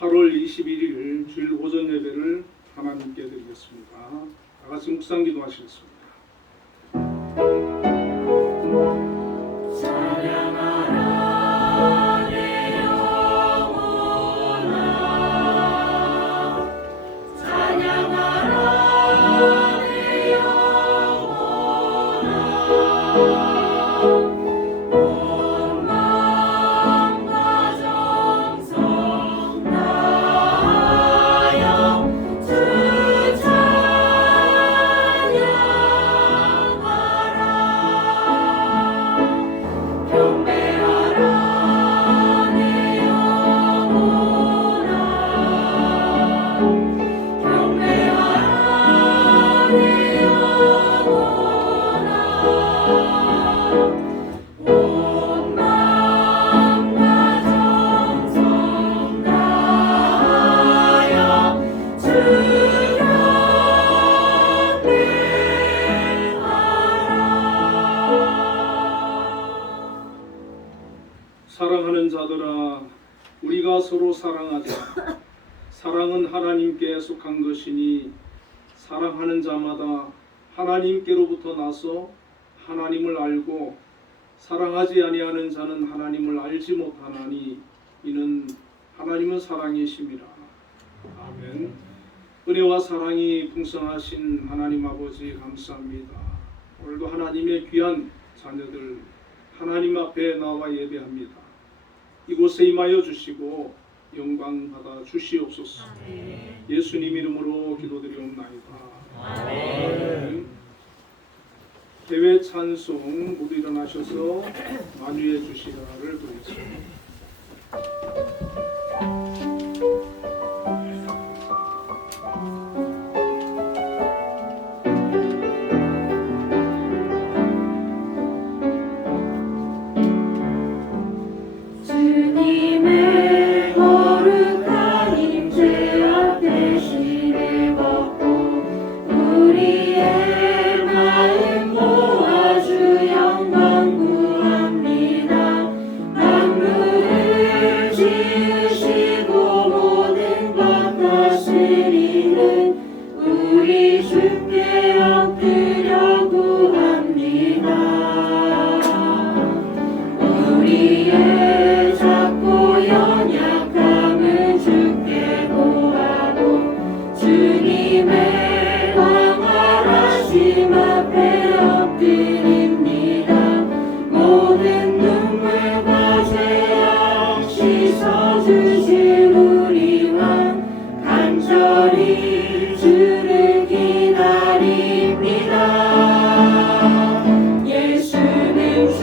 8월 21일 주일 오전 예배를 하나님께 드리겠습니다. 다 같이 묵상 기도하시겠습니다. 찬양하라 내 영혼아, 찬양하라 내 영혼아, 온 마음과 정성 다하여 주 찬양하라. 경배하라 내 영혼아, 경배하라 내 영혼아, 온 마음과 정성 다하여 주 경배하라. 사랑하는 자들아, 우리가 서로 사랑하자. 사랑은 하나님께 속한 것이니 사랑하는 자마다 하나님께로부터 나서 하나님을 알고 사랑하지 아니하는 자는 하나님을 알지 못하나니 이는 하나님은 사랑이심이라. 아멘. 은혜와 사랑이 풍성하신 하나님 아버지 감사합니다. 오늘도 하나님의 귀한 자녀들 하나님 앞에 나와 예배합니다. 이곳에 임하여 주시고 영광 받아 주시옵소서. 예수님 이름으로 기도드리옵나이다. 아멘. 대회 찬송 모두 일어나셔서 만유해 주시라를 부르겠습니다. 주님의 거룩한 임재 앞에 시를 걷고 우리의 마음 모아 주 영광 구합니다. 만물을 지으시고 모든 것 다스리는 우리 주께 엎드려 구합니다. 우리의 작고 연약함을 주께 고하고 주님의 광활하심 앞에 엎드립니다. 모든 눈물과 죄악 씻어주실 우리 왕 간절히 주를 기다립니다. 예수는 주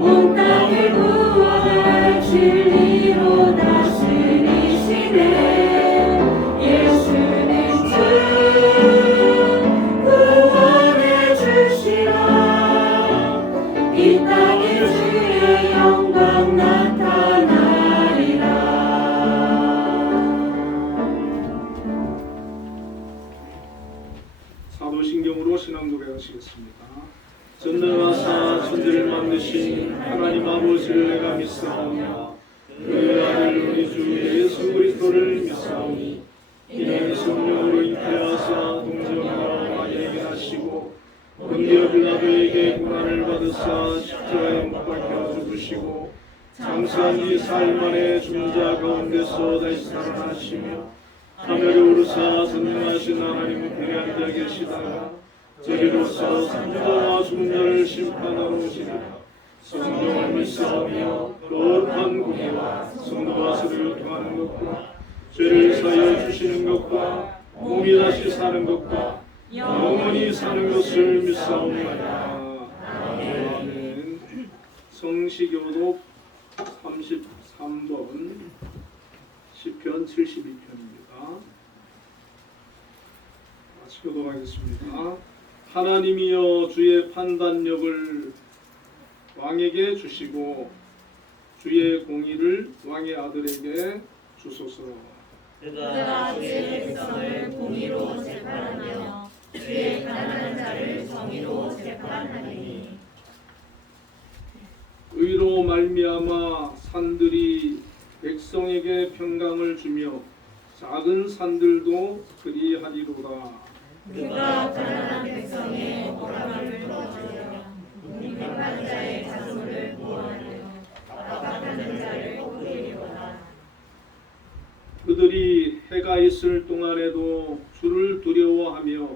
온 땅을 구원할 진리로 다스리시네. 예수는 주 구원해 주시라. 이 땅에 주의 영광 나타나리라. 사도신경으로 신앙 고백하시겠습니다. 전능하사 천지를 만드신 하나님 아버지를 내가 믿사오며 그 아들 우리 주 예수 그리스도를 믿사오니 이는 성령으로 잉태하사 동정녀와 예견하시고 본디오 빌라도에게 고난을 받으사 십자가에 못 박혀 죽으시고 장사한 지 사흘 만에 죽은 자 가운데서 다시 살아나시며 하늘에 오르사 전능하신 하나님 우편에 앉아 계시다가 저리로서 산자와 죽은 자를 심판하러 오시리라. 성령을 믿사오며 거룩한 공예와 성도와 서로 교통하는 것과 죄를 사하여 주시는 것과 몸이 다시 사는 것과 영원히 사는 것을 믿사옵나이다. 아멘. 성시교독 33번 시편 72편입니다. 같이 교독하겠습니다. 하나님이여 주의 판단력을 왕에게 주시고 주의 공의를 왕의 아들에게 주소서. 그가 주의 백성을 공의로 재판하며 주의 가난한 자를 정의로 재판하리니 말미암아 산들이 백성에게 평강을 주며 작은 산들도 그리하리로다. 그가 가난한 백성의 고난을 풀어주며 빈박한 자의 자손을 구원하며 압박하는 자를 꺾으리로다. 그들이 해가 있을 동안에도 주를 두려워하며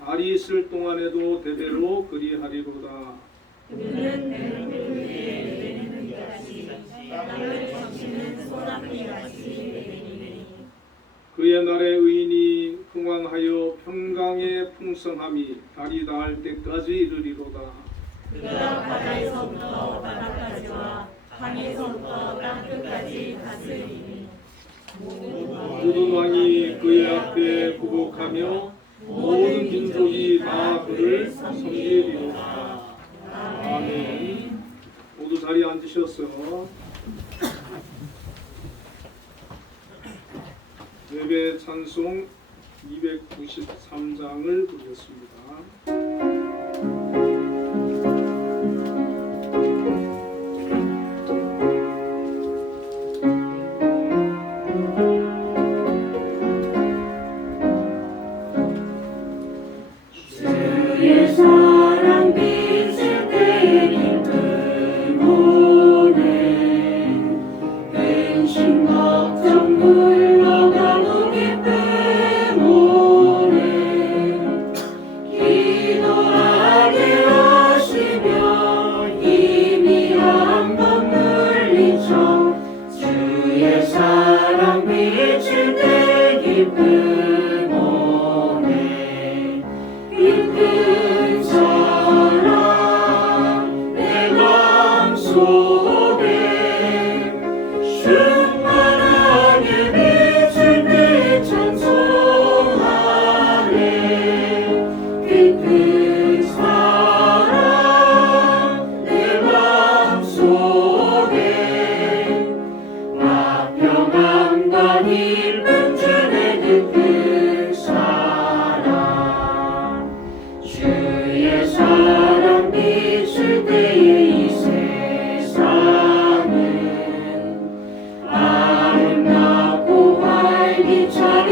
달이 있을 동안에도 대대로 그리하리로다. 그는 맹물 위에 내리는 비같이 땅을 적시는 소나무같이 내리니 그의 날에 의인이 흥왕하여 평강의 풍성함이 달이 닿을 때까지 이르리로다. 그가 바다에서부터 바다까지와 강에서부터 땅 끝까지 다스리니 모든 왕이 그의 앞에 굴복하며 모든 민족이 다 그를 섬기리로다. 아멘. 모두 자리에 앉으셔서 예배 찬송 293장을 부르겠습니다. 주의 사랑 빛을 내린 그모네 근심 걱정 물러가고 기쁨 오네 기도하게 하시며 이미 한번 물리쳐 주의 사랑 빛을 내린 그모네 큰 사랑 내 맘속에 충만하게 비칠 때 찬송하네 큰 사랑 내 맘속에 화평함과 기쁨 주네 큰 사랑 주의 사랑 비칠 때에 이 세상은 아름답고 활기차게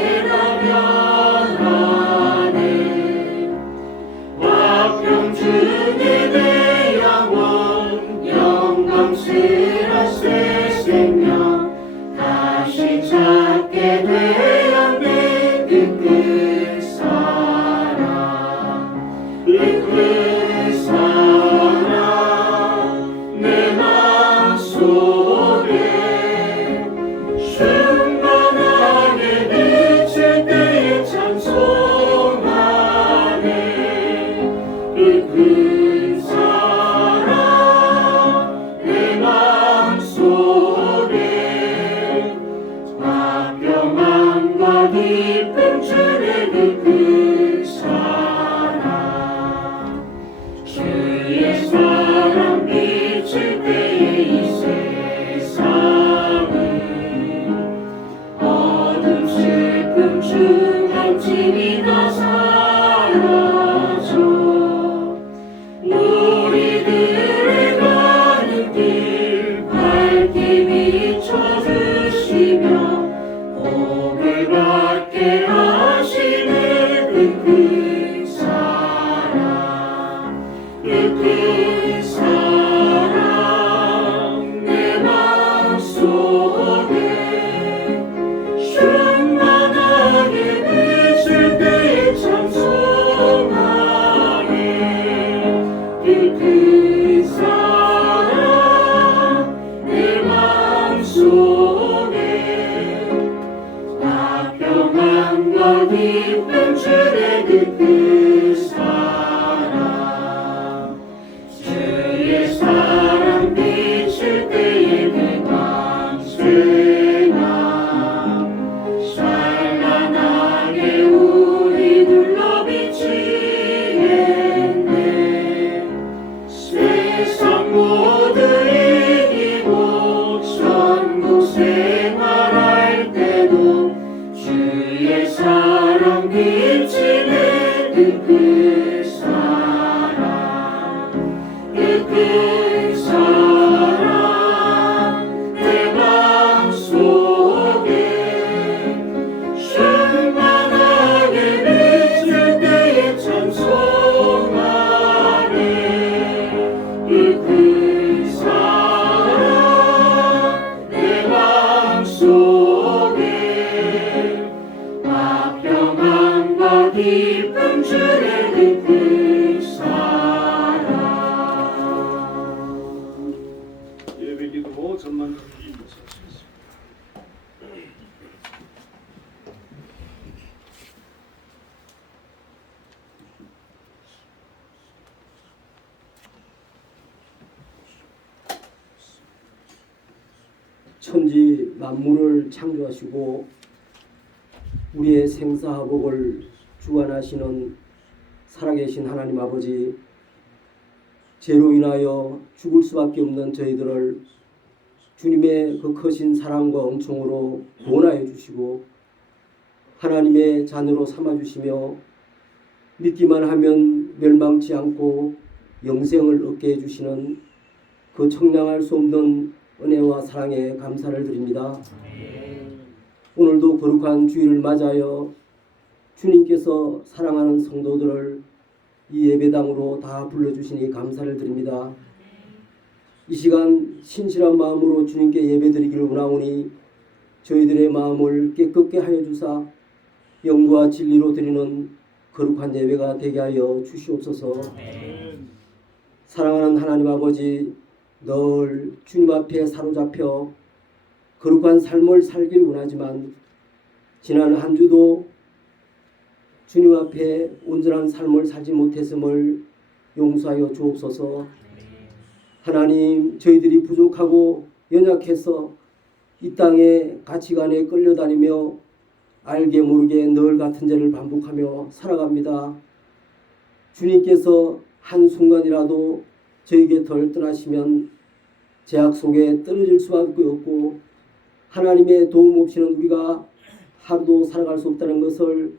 변하네 화평 주네 내 영혼 영광스런 새 생명 다시 찾게 되었네 그 사랑 그 사랑 내 맘속에 충만하게 비칠 때에 찬송하네 그 사랑 내 맘속에 화평함과 기쁨 주네 그 사랑 주의 사랑 비칠 때에 이 세상은 어둠 슬픔 중한 짐이 다 사라져 우리들의 가는 길 밝게 비춰주시며 복을 받게 하시는 그 사랑 그 사랑 내 맘속에 충만하게 비칠 때에 찬송하네 그 사랑 내 맘속에 화평함과 기쁨 주네 그 사랑 주의 사랑 비칠 때에 그 광채가 찬란하게 우리 둘러 비치겠네 세상 모두 이기고 천국 생활할 때도 주의 사랑 비치네 그 사랑 그 사랑 천지 만물을 창조하시고 우리의 생사화복을 주관하시는 살아계신 하나님 아버지, 죄로 인하여 죽을 수밖에 없는 저희들을 주님의 그 크신 사랑과 은총으로 구원하여 주시고 하나님의 자녀로 삼아주시며 믿기만 하면 멸망치 않고 영생을 얻게 해주시는 그 청량할 수 없는 은혜와 사랑에 감사를 드립니다. 오늘도 거룩한 주일을 맞아여 주님께서 사랑하는 성도들을 이 예배당으로 다 불러주시니 감사를 드립니다. 이 시간 신실한 마음으로 주님께 예배드리기를 원하오니 저희들의 마음을 깨끗게 하여 주사 영과 진리로 드리는 거룩한 예배가 되게 하여 주시옵소서. 사랑하는 하나님 아버지, 늘 주님 앞에 사로잡혀 거룩한 삶을 살길 원하지만 지난 한 주도 주님 앞에 온전한 삶을 살지 못했음을 용서하여 주옵소서. 하나님, 저희들이 부족하고 연약해서 이 땅의 가치관에 끌려다니며 알게 모르게 늘 같은 죄를 반복하며 살아갑니다. 주님께서 한순간이라도 저희 곁을 떠나시면 죄악 속에 떨어질 수밖에 없고 하나님의 도움 없이는 우리가 하루도 살아갈 수 없다는 것을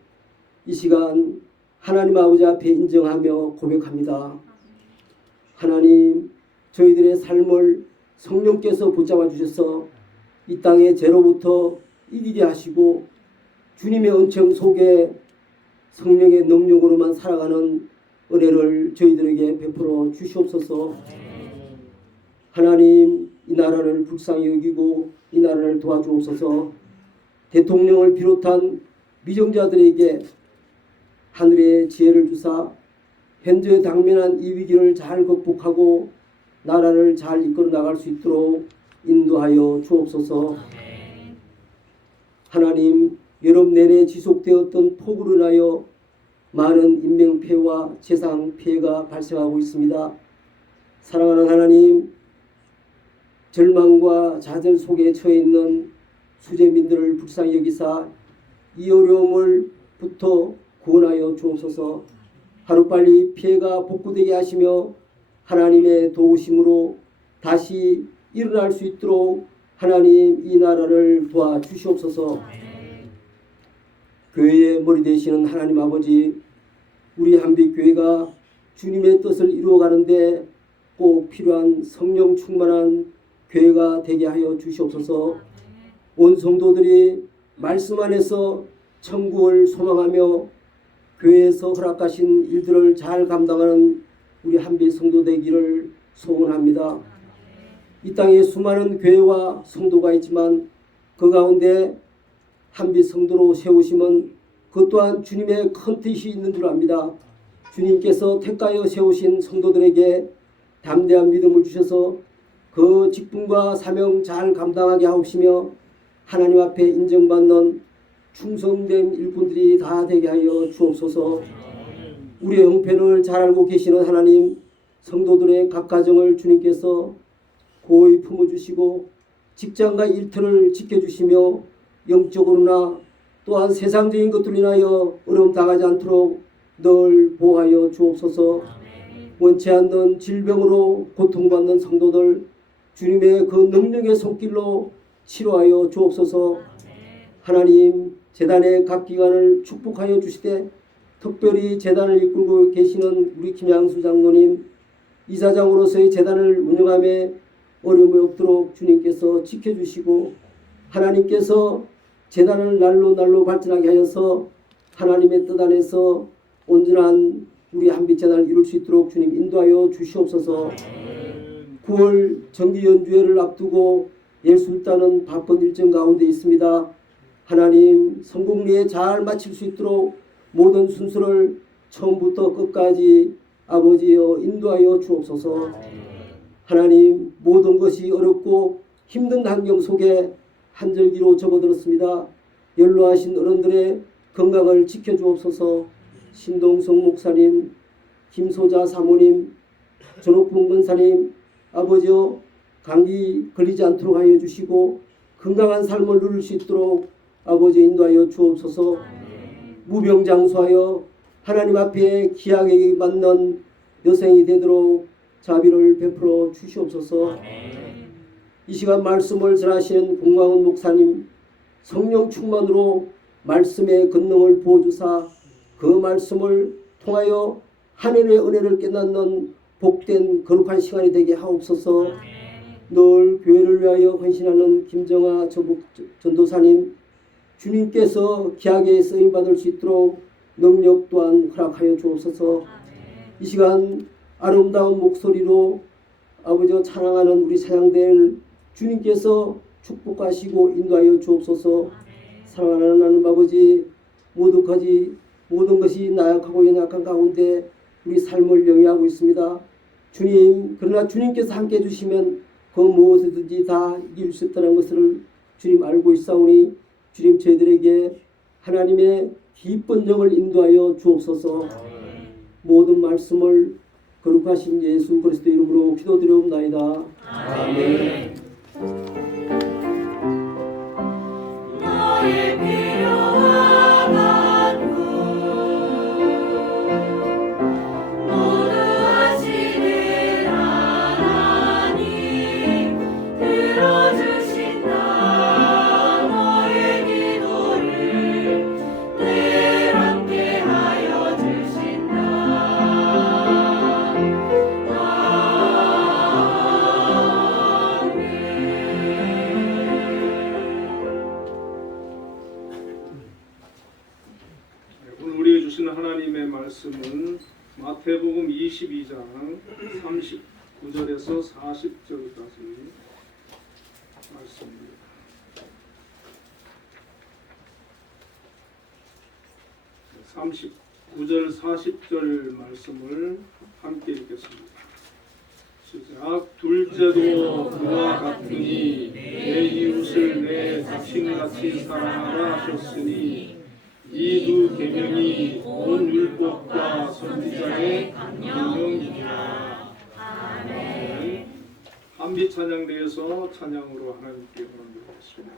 이 시간 하나님 아버지 앞에 인정하며 고백합니다. 하나님, 저희들의 삶을 성령께서 붙잡아 주셔서 이 땅의 죄로부터 이기게 하시고 주님의 은총 속에 성령의 능력으로만 살아가는 은혜를 저희들에게 베풀어 주시옵소서. 하나님, 이 나라를 불쌍히 여기고 이 나라를 도와주옵소서. 대통령을 비롯한 미정자들에게 하늘의 지혜를 주사 현재 당면한 이 위기를 잘 극복하고 나라를 잘 이끌어 나갈 수 있도록 인도하여 주옵소서. 하나님, 여름 내내 지속되었던 폭우로 인하여 많은 인명피해와 재산 피해가 발생하고 있습니다. 사랑하는 하나님, 절망과 좌절 속에 처해 있는 수재민들을 불쌍히 여기사 이 어려움을부터 구원하여 주옵소서. 하루빨리 피해가 복구되게 하시며 하나님의 도우심으로 다시 일어날 수 있도록 하나님 이 나라를 도와주시옵소서. 교회의 머리 되시는 하나님 아버지, 우리 한빛교회가 주님의 뜻을 이루어가는데 꼭 필요한 성령 충만한 교회가 되게 하여 주시옵소서. 온 성도들이 말씀 안에서 천국을 소망하며 교회에서 허락하신 일들을 잘 감당하는 우리 한빛 성도 되기를 소원합니다. 이 땅에 수많은 교회와 성도가 있지만 그 가운데 한빛 성도로 세우심은 그 또한 주님의 큰 뜻이 있는 줄 압니다. 주님께서 택하여 세우신 성도들에게 담대한 믿음을 주셔서 그 직분과 사명 잘 감당하게 하옵시며 하나님 앞에 인정받는 충성된 일꾼들이 다 되게 하여 주옵소서. 우리의 형편을 잘 알고 계시는 하나님, 성도들의 각 가정을 주님께서 고이 품어주시고 직장과 일터를 지켜주시며 영적으로나 또한 세상적인 것들로 인하여 어려움 당하지 않도록 늘 보호하여 주옵소서. 원치 않는 질병으로 고통받는 성도들 주님의 그 능력의 손길로 치료하여 주옵소서. 하나님, 재단의 각 기관을 축복하여 주시되 특별히 재단을 이끌고 계시는 우리 김양수 장로님, 이사장으로서의 재단을 운영함에 어려움이 없도록 주님께서 지켜주시고 하나님께서 재단을 날로 발전하게 하여서 하나님의 뜻 안에서 온전한 우리 한빛재단을 이룰 수 있도록 주님 인도하여 주시옵소서. 9월 정기연주회를 앞두고 예술단은 바쁜 일정 가운데 있습니다. 하나님, 성공리에 잘 마칠 수 있도록 모든 순서를 처음부터 끝까지 아버지여 인도하여 주옵소서. 하나님, 모든 것이 어렵고 힘든 환경 속에 한절기로 접어들었습니다. 연로하신 어른들의 건강을 지켜주옵소서. 신동성 목사님, 김소자 사모님, 전옥봉 권사님, 아버지여 감기 걸리지 않도록 하여 주시고 건강한 삶을 누릴 수 있도록 아버지 인도하여 주옵소서. 무병장수하여 하나님 앞에 귀하게 맞는 여생이 되도록 자비를 베풀어 주시옵소서. 이 시간 말씀을 전하시는 공광훈 목사님 성령 충만으로 말씀의 권능을 부어주사 그 말씀을 통하여 하늘의 은혜를 깨닫는 복된 거룩한 시간이 되게 하옵소서. 늘 교회를 위하여 헌신하는 김정아 전도사님 주님께서 귀하게 쓰임받을 수 있도록 능력 또한 허락하여 주옵소서. 이 시간 아름다운 목소리로 아버지와 찬양하는 우리 사양될 주님께서 축복하시고 인도하여 주옵소서. 사랑하는 하나님 아버지, 모든 것이 나약하고 연약한 가운데 우리 삶을 영위하고 있습니다. 주님, 그러나 주님께서 함께 해주시면 그 무엇이든지 다 이길 수 있다는 것을 주님 알고 있사오니 주님 저희들에게 하나님의 기쁜 영을 인도하여 주옵소서. 모든 말씀을 거룩하신 예수 그리스도 이름으로 기도드려옵나이다. 아멘. 너의 필요한 것 모두 하시는 하나님 들어주신다. 너의 기도를 늘 함께 하여 주신다. 오늘 우리에게 주시는 하나님의 말씀은 마태복음 22장 39절에서 40절까지 말씀입니다. 39절 40절 말씀을 함께 읽겠습니다. 시작. 둘째도 그와 같으니 내 이웃을 내 자신같이 사랑하라 하셨으니 이 두 계명이 온 율법과 선지자의 강령이니라. 아멘. 한빛 찬양대에서 찬양으로 하나님께 영광드리겠습니다.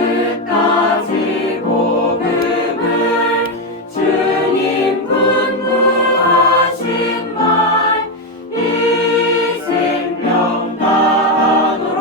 끝까지 복음을 주님 군구하신 말 이 생명 다하도록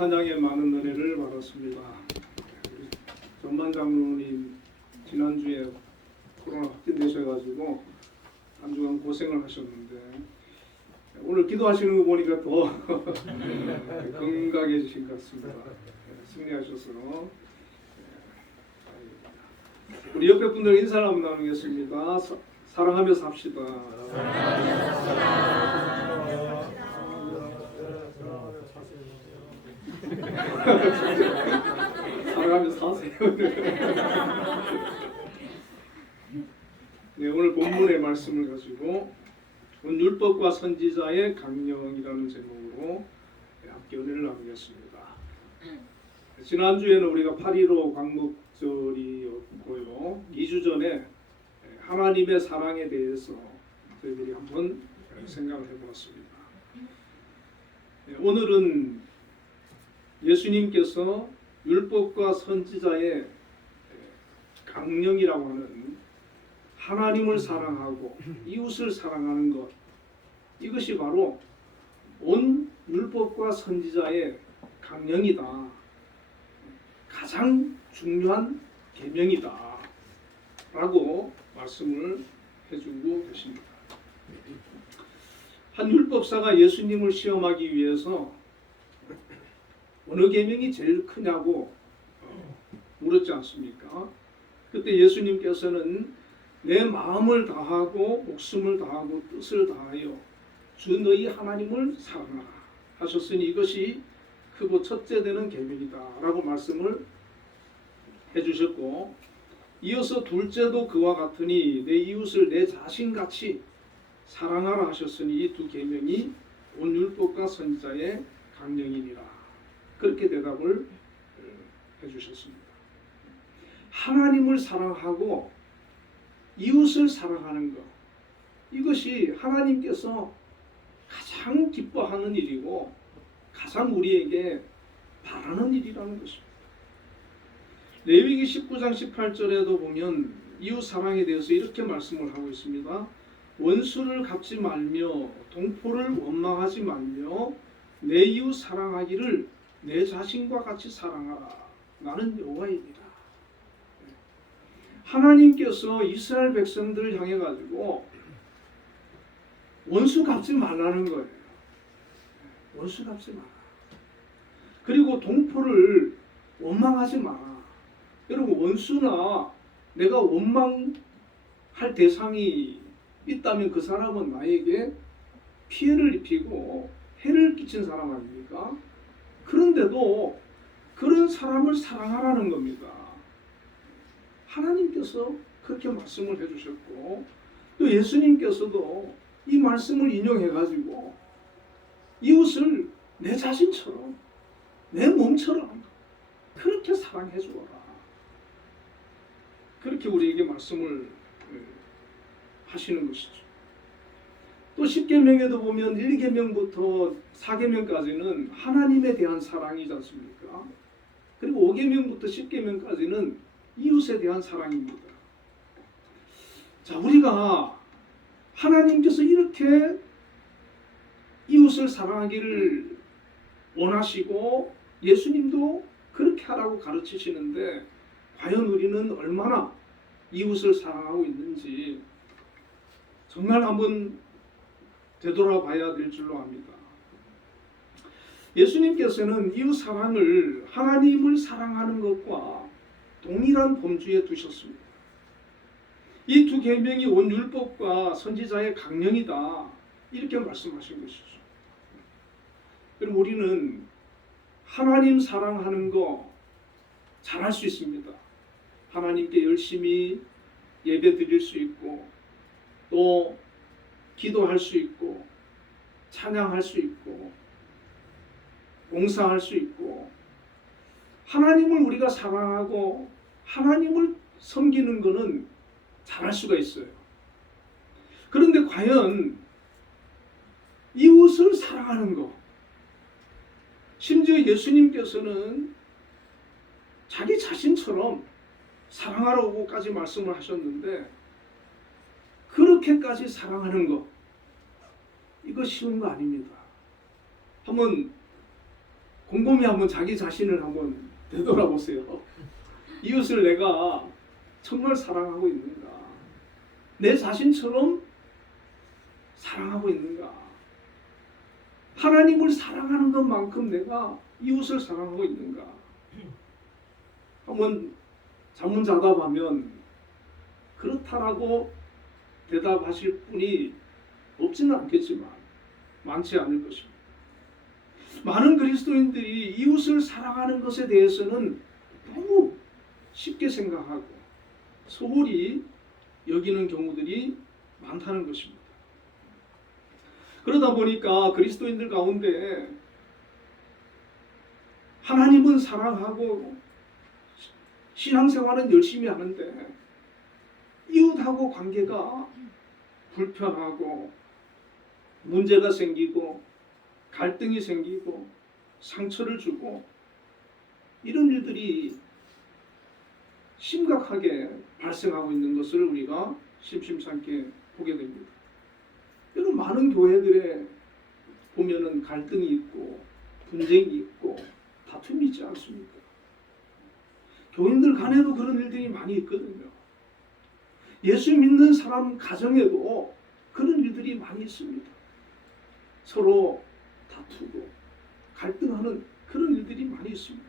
찬양에 많은 은혜를 받았습니다. 우리 전만 장로님 지난주에 코로나 확진되셔가지고 한 주간 고생을 하셨는데 오늘 기도하시는 거 보니까 더 건강해지신 것 같습니다. 승리하셔서 우리 옆에 분들 인사를 한번 나누겠습니다. 사랑하며 삽시다. 사랑하며 사세요. 네, 오늘 본문의 말씀을 가지고 온 율법과 선지자의 강령이라는 제목으로 함께 은혜를 나누겠습니다. 지난주에는 우리가 8.15 광복절이었고요. 2주 전에 하나님의 사랑에 대해서 저희들이 한번 생각을 해보았습니다. 오늘은 예수님께서 율법과 선지자의 강령이라고 하는 하나님을 사랑하고 이웃을 사랑하는 것, 이것이 바로 온 율법과 선지자의 강령이다. 가장 중요한 계명이다 라고 말씀을 해주고 계십니다. 한 율법사가 예수님을 시험하기 위해서 어느 계명이 제일 크냐고 물었지 않습니까? 그때 예수님께서는 내 마음을 다하고 목숨을 다하고 뜻을 다하여 주 너희 하나님을 사랑하라 하셨으니 이것이 크고 첫째 되는 계명이다 라고 말씀을 해주셨고, 이어서 둘째도 그와 같으니 내 이웃을 내 자신같이 사랑하라 하셨으니 이 두 계명이 온 율법과 선지자의 강령이니라, 그렇게 대답을 해주셨습니다. 하나님을 사랑하고 이웃을 사랑하는 것, 이것이 하나님께서 가장 기뻐하는 일이고 가장 우리에게 바라는 일이라는 것입니다. 레위기 19장 18절에도 보면 이웃 사랑에 대해서 이렇게 말씀을 하고 있습니다. 원수를 갚지 말며 동포를 원망하지 말며 내 이웃 사랑하기를 내 자신과 같이 사랑하라. 나는 여호와이니라. 하나님께서 이스라엘 백성들을 향해 가지고 원수 갚지 말라는 거예요. 원수 갚지 마라. 그리고 동포를 원망하지 마라. 여러분, 원수나 내가 원망할 대상이 있다면 그 사람은 나에게 피해를 입히고 해를 끼친 사람 아닙니까? 그런데도 그런 사람을 사랑하라는 겁니다. 하나님께서 그렇게 말씀을 해주셨고, 또 예수님께서도 이 말씀을 인용해가지고 이웃을 내 자신처럼, 내 몸처럼 그렇게 사랑해 주어라. 그렇게 우리에게 말씀을 하시는 것이죠. 또 10계명에도 보면 1계명부터 4계명까지는 하나님에 대한 사랑이지 않습니까? 그리고 5계명부터 10계명까지는 이웃에 대한 사랑입니다. 자, 우리가 하나님께서 이렇게 이웃을 사랑하기를 원하시고 예수님도 그렇게 하라고 가르치시는데 과연 우리는 얼마나 이웃을 사랑하고 있는지 정말 한번 되돌아봐야 될 줄로 압니다. 예수님께서는 이웃 사랑을 하나님을 사랑하는 것과 동일한 범주에 두셨습니다. 이 두 계명이 온 율법과 선지자의 강령이다, 이렇게 말씀하신 것이죠. 그럼 우리는 하나님 사랑하는 거 잘할 수 있습니다. 하나님께 열심히 예배 드릴 수 있고, 또 기도할 수 있고, 찬양할 수 있고, 봉사할 수 있고, 하나님을 우리가 사랑하고 하나님을 섬기는 것은 잘할 수가 있어요. 그런데 과연 이웃을 사랑하는 것, 심지어 예수님께서는 자기 자신처럼 사랑하라고까지 말씀을 하셨는데, 그렇게까지 사랑하는 것, 이거 쉬운 거 아닙니다. 한번 곰곰이 한번 자기 자신을 한번 되돌아보세요. 이웃을 내가 정말 사랑하고 있는가? 내 자신처럼 사랑하고 있는가? 하나님을 사랑하는 것만큼 내가 이웃을 사랑하고 있는가? 한번 자문자답하면 그렇다라고 대답하실 분이 없지는 않겠지만 많지 않을 것입니다. 많은 그리스도인들이 이웃을 사랑하는 것에 대해서는 너무 쉽게 생각하고 소홀히 여기는 경우들이 많다는 것입니다. 그러다 보니까 그리스도인들 가운데 하나님은 사랑하고 신앙생활은 열심히 하는데 이웃하고 관계가 불편하고 문제가 생기고 갈등이 생기고 상처를 주고 이런 일들이 심각하게 발생하고 있는 것을 우리가 심심찮게 보게 됩니다. 여러분, 많은 교회들에 보면은 갈등이 있고 분쟁이 있고 다툼이 있지 않습니까? 교인들 간에도 그런 일들이 많이 있거든요. 예수 믿는 사람 가정에도 그런 일들이 많이 있습니다. 서로 다투고 갈등하는 그런 일들이 많이 있습니다.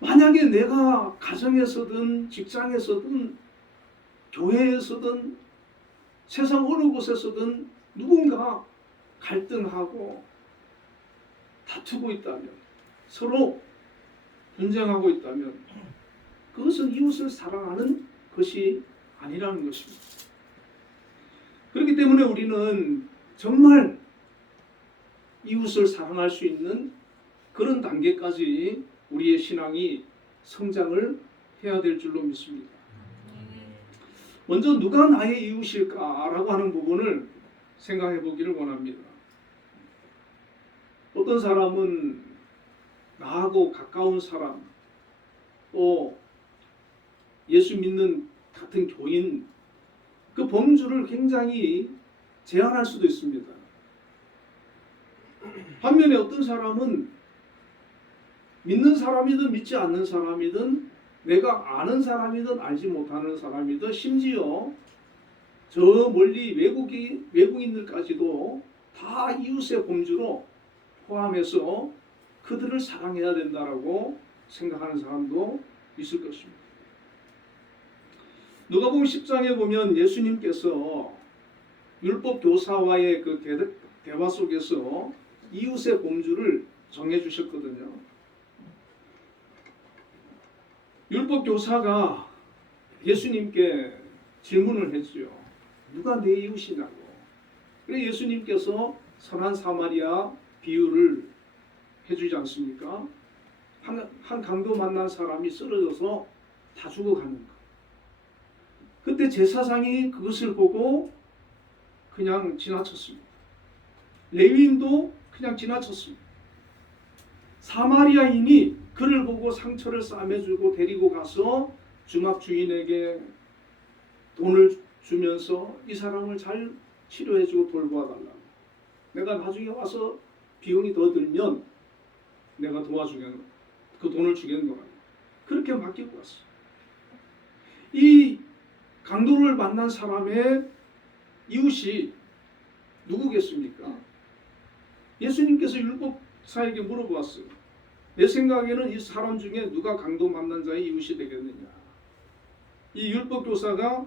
만약에 내가 가정에서든 직장에서든 교회에서든 세상 어느 곳에서든 누군가 갈등하고 다투고 있다면, 서로 분쟁하고 있다면 그것은 이웃을 사랑하는 것이 아니라는 것입니다. 그렇기 때문에 우리는 정말 이웃을 사랑할 수 있는 그런 단계까지 우리의 신앙이 성장을 해야 될 줄로 믿습니다. 먼저 누가 나의 이웃일까라고 하는 부분을 생각해 보기를 원합니다. 어떤 사람은 나하고 가까운 사람, 또 예수 믿는 같은 교인, 그 범주를 굉장히 제한할 수도 있습니다. 반면에 어떤 사람은 믿는 사람이든 믿지 않는 사람이든 내가 아는 사람이든 알지 못하는 사람이든 심지어 저 멀리 외국인들까지도 다 이웃의 범주로 포함해서 그들을 사랑해야 된다라고 생각하는 사람도 있을 것입니다. 누가복음 10장에 보면 예수님께서 율법 교사와의 그 대화 속에서 이웃의 범주를 정해 주셨거든요. 율법 교사가 예수님께 질문을 했지요. 누가 내 이웃이냐고. 그래서 예수님께서 선한 사마리아 비유를 해주지 않습니까? 한 강도 만난 사람이 쓰러져서 다 죽어가는 것. 그때 제사장이 그것을 보고 그냥 지나쳤습니다. 레위인도 그냥 지나쳤습니다. 사마리아인이 그를 보고 상처를 싸매주고 데리고 가서 주막 주인에게 돈을 주면서 이 사람을 잘 치료해주고 돌보아달라고. 내가 나중에 와서 비용이 더 들면 내가 도와주겠노. 그 돈을 주겠노라. 그렇게 맡기고 왔어. 이 강도를 만난 사람의 이웃이 누구겠습니까? 예수님께서 율법사에게 물어보았어요. 내 생각에는 이 사람 중에 누가 강도 만난 자의 이웃이 되겠느냐. 이 율법교사가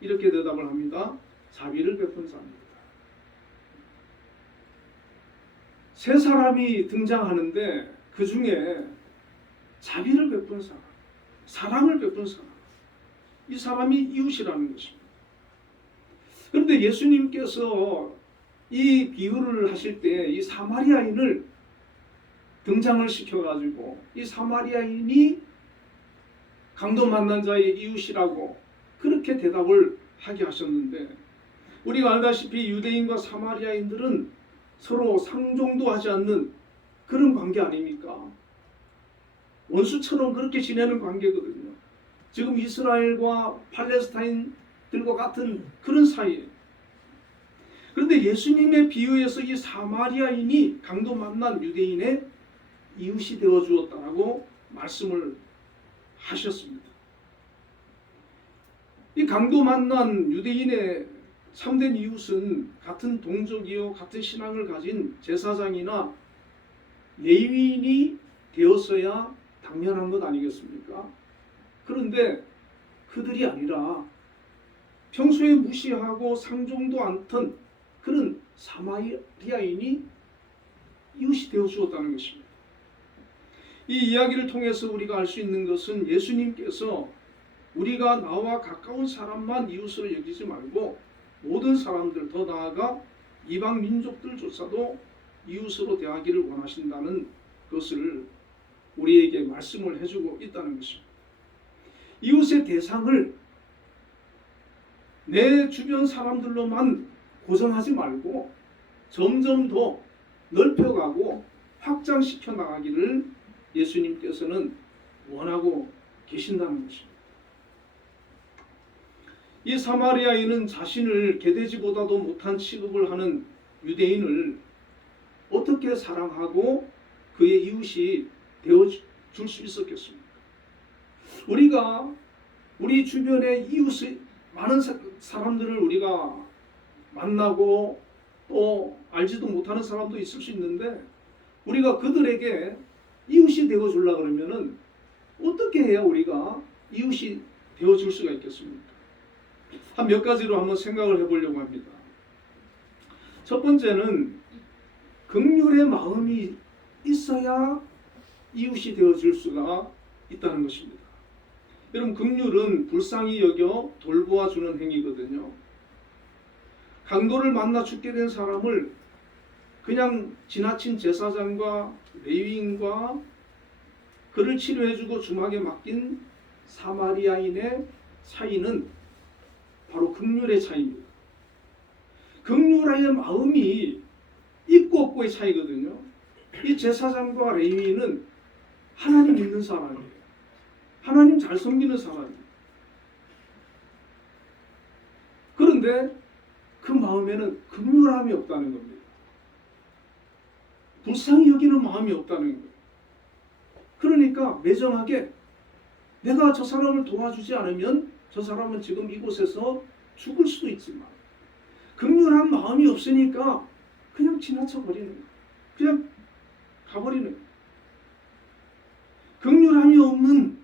이렇게 대답을 합니다. 자비를 베푼 사람입니다. 세 사람이 등장하는데 그 중에 자비를 베푼 사람, 사랑을 베푼 사람, 이 사람이 이웃이라는 것입니다. 그런데 예수님께서 이 비유를 하실 때 이 사마리아인을 등장을 시켜가지고 이 사마리아인이 강도 만난 자의 이웃이라고 그렇게 대답을 하게 하셨는데, 우리가 알다시피 유대인과 사마리아인들은 서로 상종도 하지 않는 그런 관계 아닙니까? 원수처럼 그렇게 지내는 관계거든요. 지금 이스라엘과 팔레스타인들과 같은 그런 사이에. 그런데 예수님의 비유에서 이 사마리아인이 강도 만난 유대인의 이웃이 되어 주었다라고 말씀을 하셨습니다. 이 강도 만난 유대인의 참된 이웃은 같은 동족이요 같은 신앙을 가진 제사장이나 레위인이 되었어야 당연한 것 아니겠습니까? 그런데 그들이 아니라 평소에 무시하고 상종도 않던 그런 사마리아인이 이웃이 되어 주었다는 것입니다. 이 이야기를 통해서 우리가 알 수 있는 것은 예수님께서 우리가 나와 가까운 사람만 이웃으로 여기지 말고 모든 사람들, 더 나아가 이방 민족들조차도 이웃으로 대하기를 원하신다는 것을 우리에게 말씀을 해주고 있다는 것입니다. 이웃의 대상을 내 주변 사람들로만 고정하지 말고 점점 더 넓혀가고 확장시켜 나가기를 예수님께서는 원하고 계신다는 것입니다. 이 사마리아인은 자신을 개돼지보다도 못한 취급을 하는 유대인을 어떻게 사랑하고 그의 이웃이 되어줄 수 있었겠습니까? 우리가 우리 주변의 이웃의 많은 사람들을 우리가 만나고 또 알지도 못하는 사람도 있을 수 있는데 우리가 그들에게 이웃이 되어주려고 그러면은 어떻게 해야 우리가 이웃이 되어줄 수가 있겠습니까? 한 몇 가지로 한번 생각을 해보려고 합니다. 첫 번째는 긍휼의 마음이 있어야 이웃이 되어줄 수가 있다는 것입니다. 여러분, 긍휼은 불쌍히 여겨 돌보아주는 행위거든요. 강도를 만나 죽게 된 사람을 그냥 지나친 제사장과 레위인과 그를 치료해주고 주막에 맡긴 사마리아인의 차이는 바로 긍휼의 차이입니다. 긍휼의 마음이 있고 없고의 차이거든요. 이 제사장과 레위인은 하나님 믿는 사람이에요. 하나님 잘 섬기는 사람이에요. 그런데 그 마음에는 긍휼함이 없다는 겁니다. 불쌍히 여기는 마음이 없다는 거예요. 그러니까 매정하게 내가 저 사람을 도와주지 않으면 저 사람은 지금 이곳에서 죽을 수도 있지만 긍휼한 마음이 없으니까 그냥 지나쳐 버리는 거예요. 그냥 가버리는 거예요. 긍휼함이 없는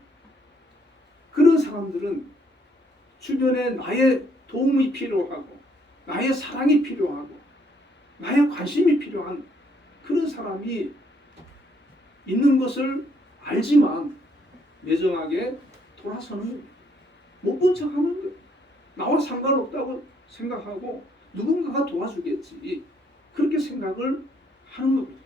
그런 사람들은 주변에 나의 도움이 필요하고 나의 사랑이 필요하고 나의 관심이 필요한 그런 사람이 있는 것을 알지만 매정하게 돌아서는 거예요. 못 본 척하는 거예요. 나와 상관없다고 생각하고 누군가가 도와주겠지 그렇게 생각을 하는 겁니다.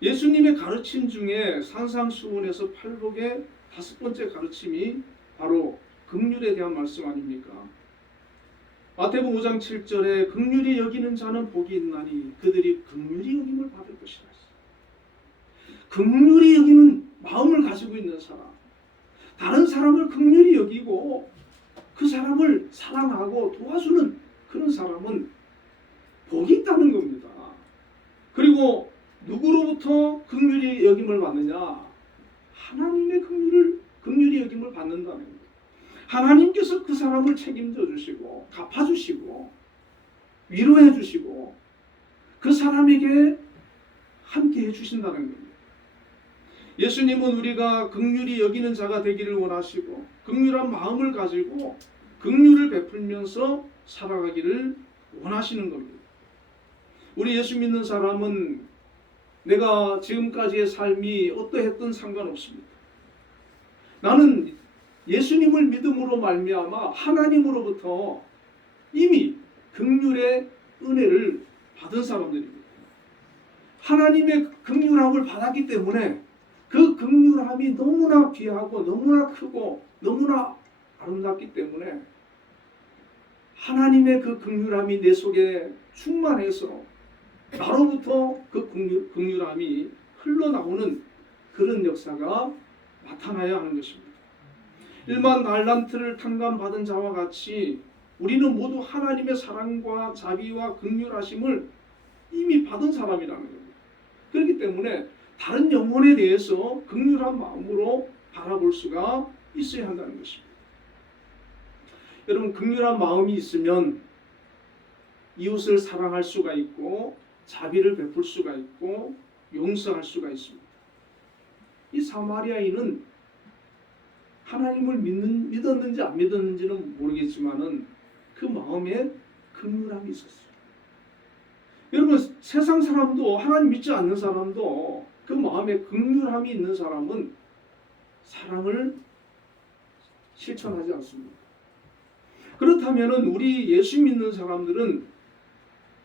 예수님의 가르침 중에 산상수훈에서 팔복의 5번째 가르침이 바로 긍휼에 대한 말씀 아닙니까? 마태복음 5장 7절에 긍휼히 여기는 자는 복이 있나니 그들이 긍휼히 여김을 받을 것이라. 긍휼히 여기는 마음을 가지고 있는 사람, 다른 사람을 긍휼히 여기고 그 사람을 사랑하고 도와주는 그런 사람은 복이 있다는 겁니다. 그리고 누구로부터 긍휼히 여김을 받느냐? 하나님의 긍휼히 여김을 받는다는 거예요. 하나님께서 그 사람을 책임져 주시고 갚아주시고 위로해 주시고 그 사람에게 함께 해주신다는 겁니다. 예수님은 우리가 긍휼히 여기는 자가 되기를 원하시고 긍휼한 마음을 가지고 긍휼을 베풀면서 살아가기를 원하시는 겁니다. 우리 예수 믿는 사람은 내가 지금까지의 삶이 어떠했든 상관없습니다. 나는 예수님을 믿음으로 말미암아 하나님으로부터 이미 긍휼의 은혜를 받은 사람들입니다. 하나님의 긍휼함을 받았기 때문에 그 긍휼함이 너무나 귀하고 너무나 크고 너무나 아름답기 때문에 하나님의 그 긍휼함이 내 속에 충만해서 나로부터 그 긍휼함이 흘러나오는 그런 역사가 나타나야 하는 것입니다. 1만 달란트를 탕감받은 자와 같이 우리는 모두 하나님의 사랑과 자비와 긍휼하심을 이미 받은 사람이라는 겁니다. 그렇기 때문에 다른 영혼에 대해서 긍휼한 마음으로 바라볼 수가 있어야 한다는 것입니다. 여러분, 긍휼한 마음이 있으면 이웃을 사랑할 수가 있고 자비를 베풀 수가 있고 용서할 수가 있습니다. 이 사마리아인은 하나님을 믿었는지 안 믿었는지는 모르겠지만은 그 마음에 긍휼함이 있었어요. 여러분, 세상 사람도, 하나님 믿지 않는 사람도 그 마음에 긍휼함이 있는 사람은 사랑을 실천하지 않습니다. 그렇다면은 우리 예수 믿는 사람들은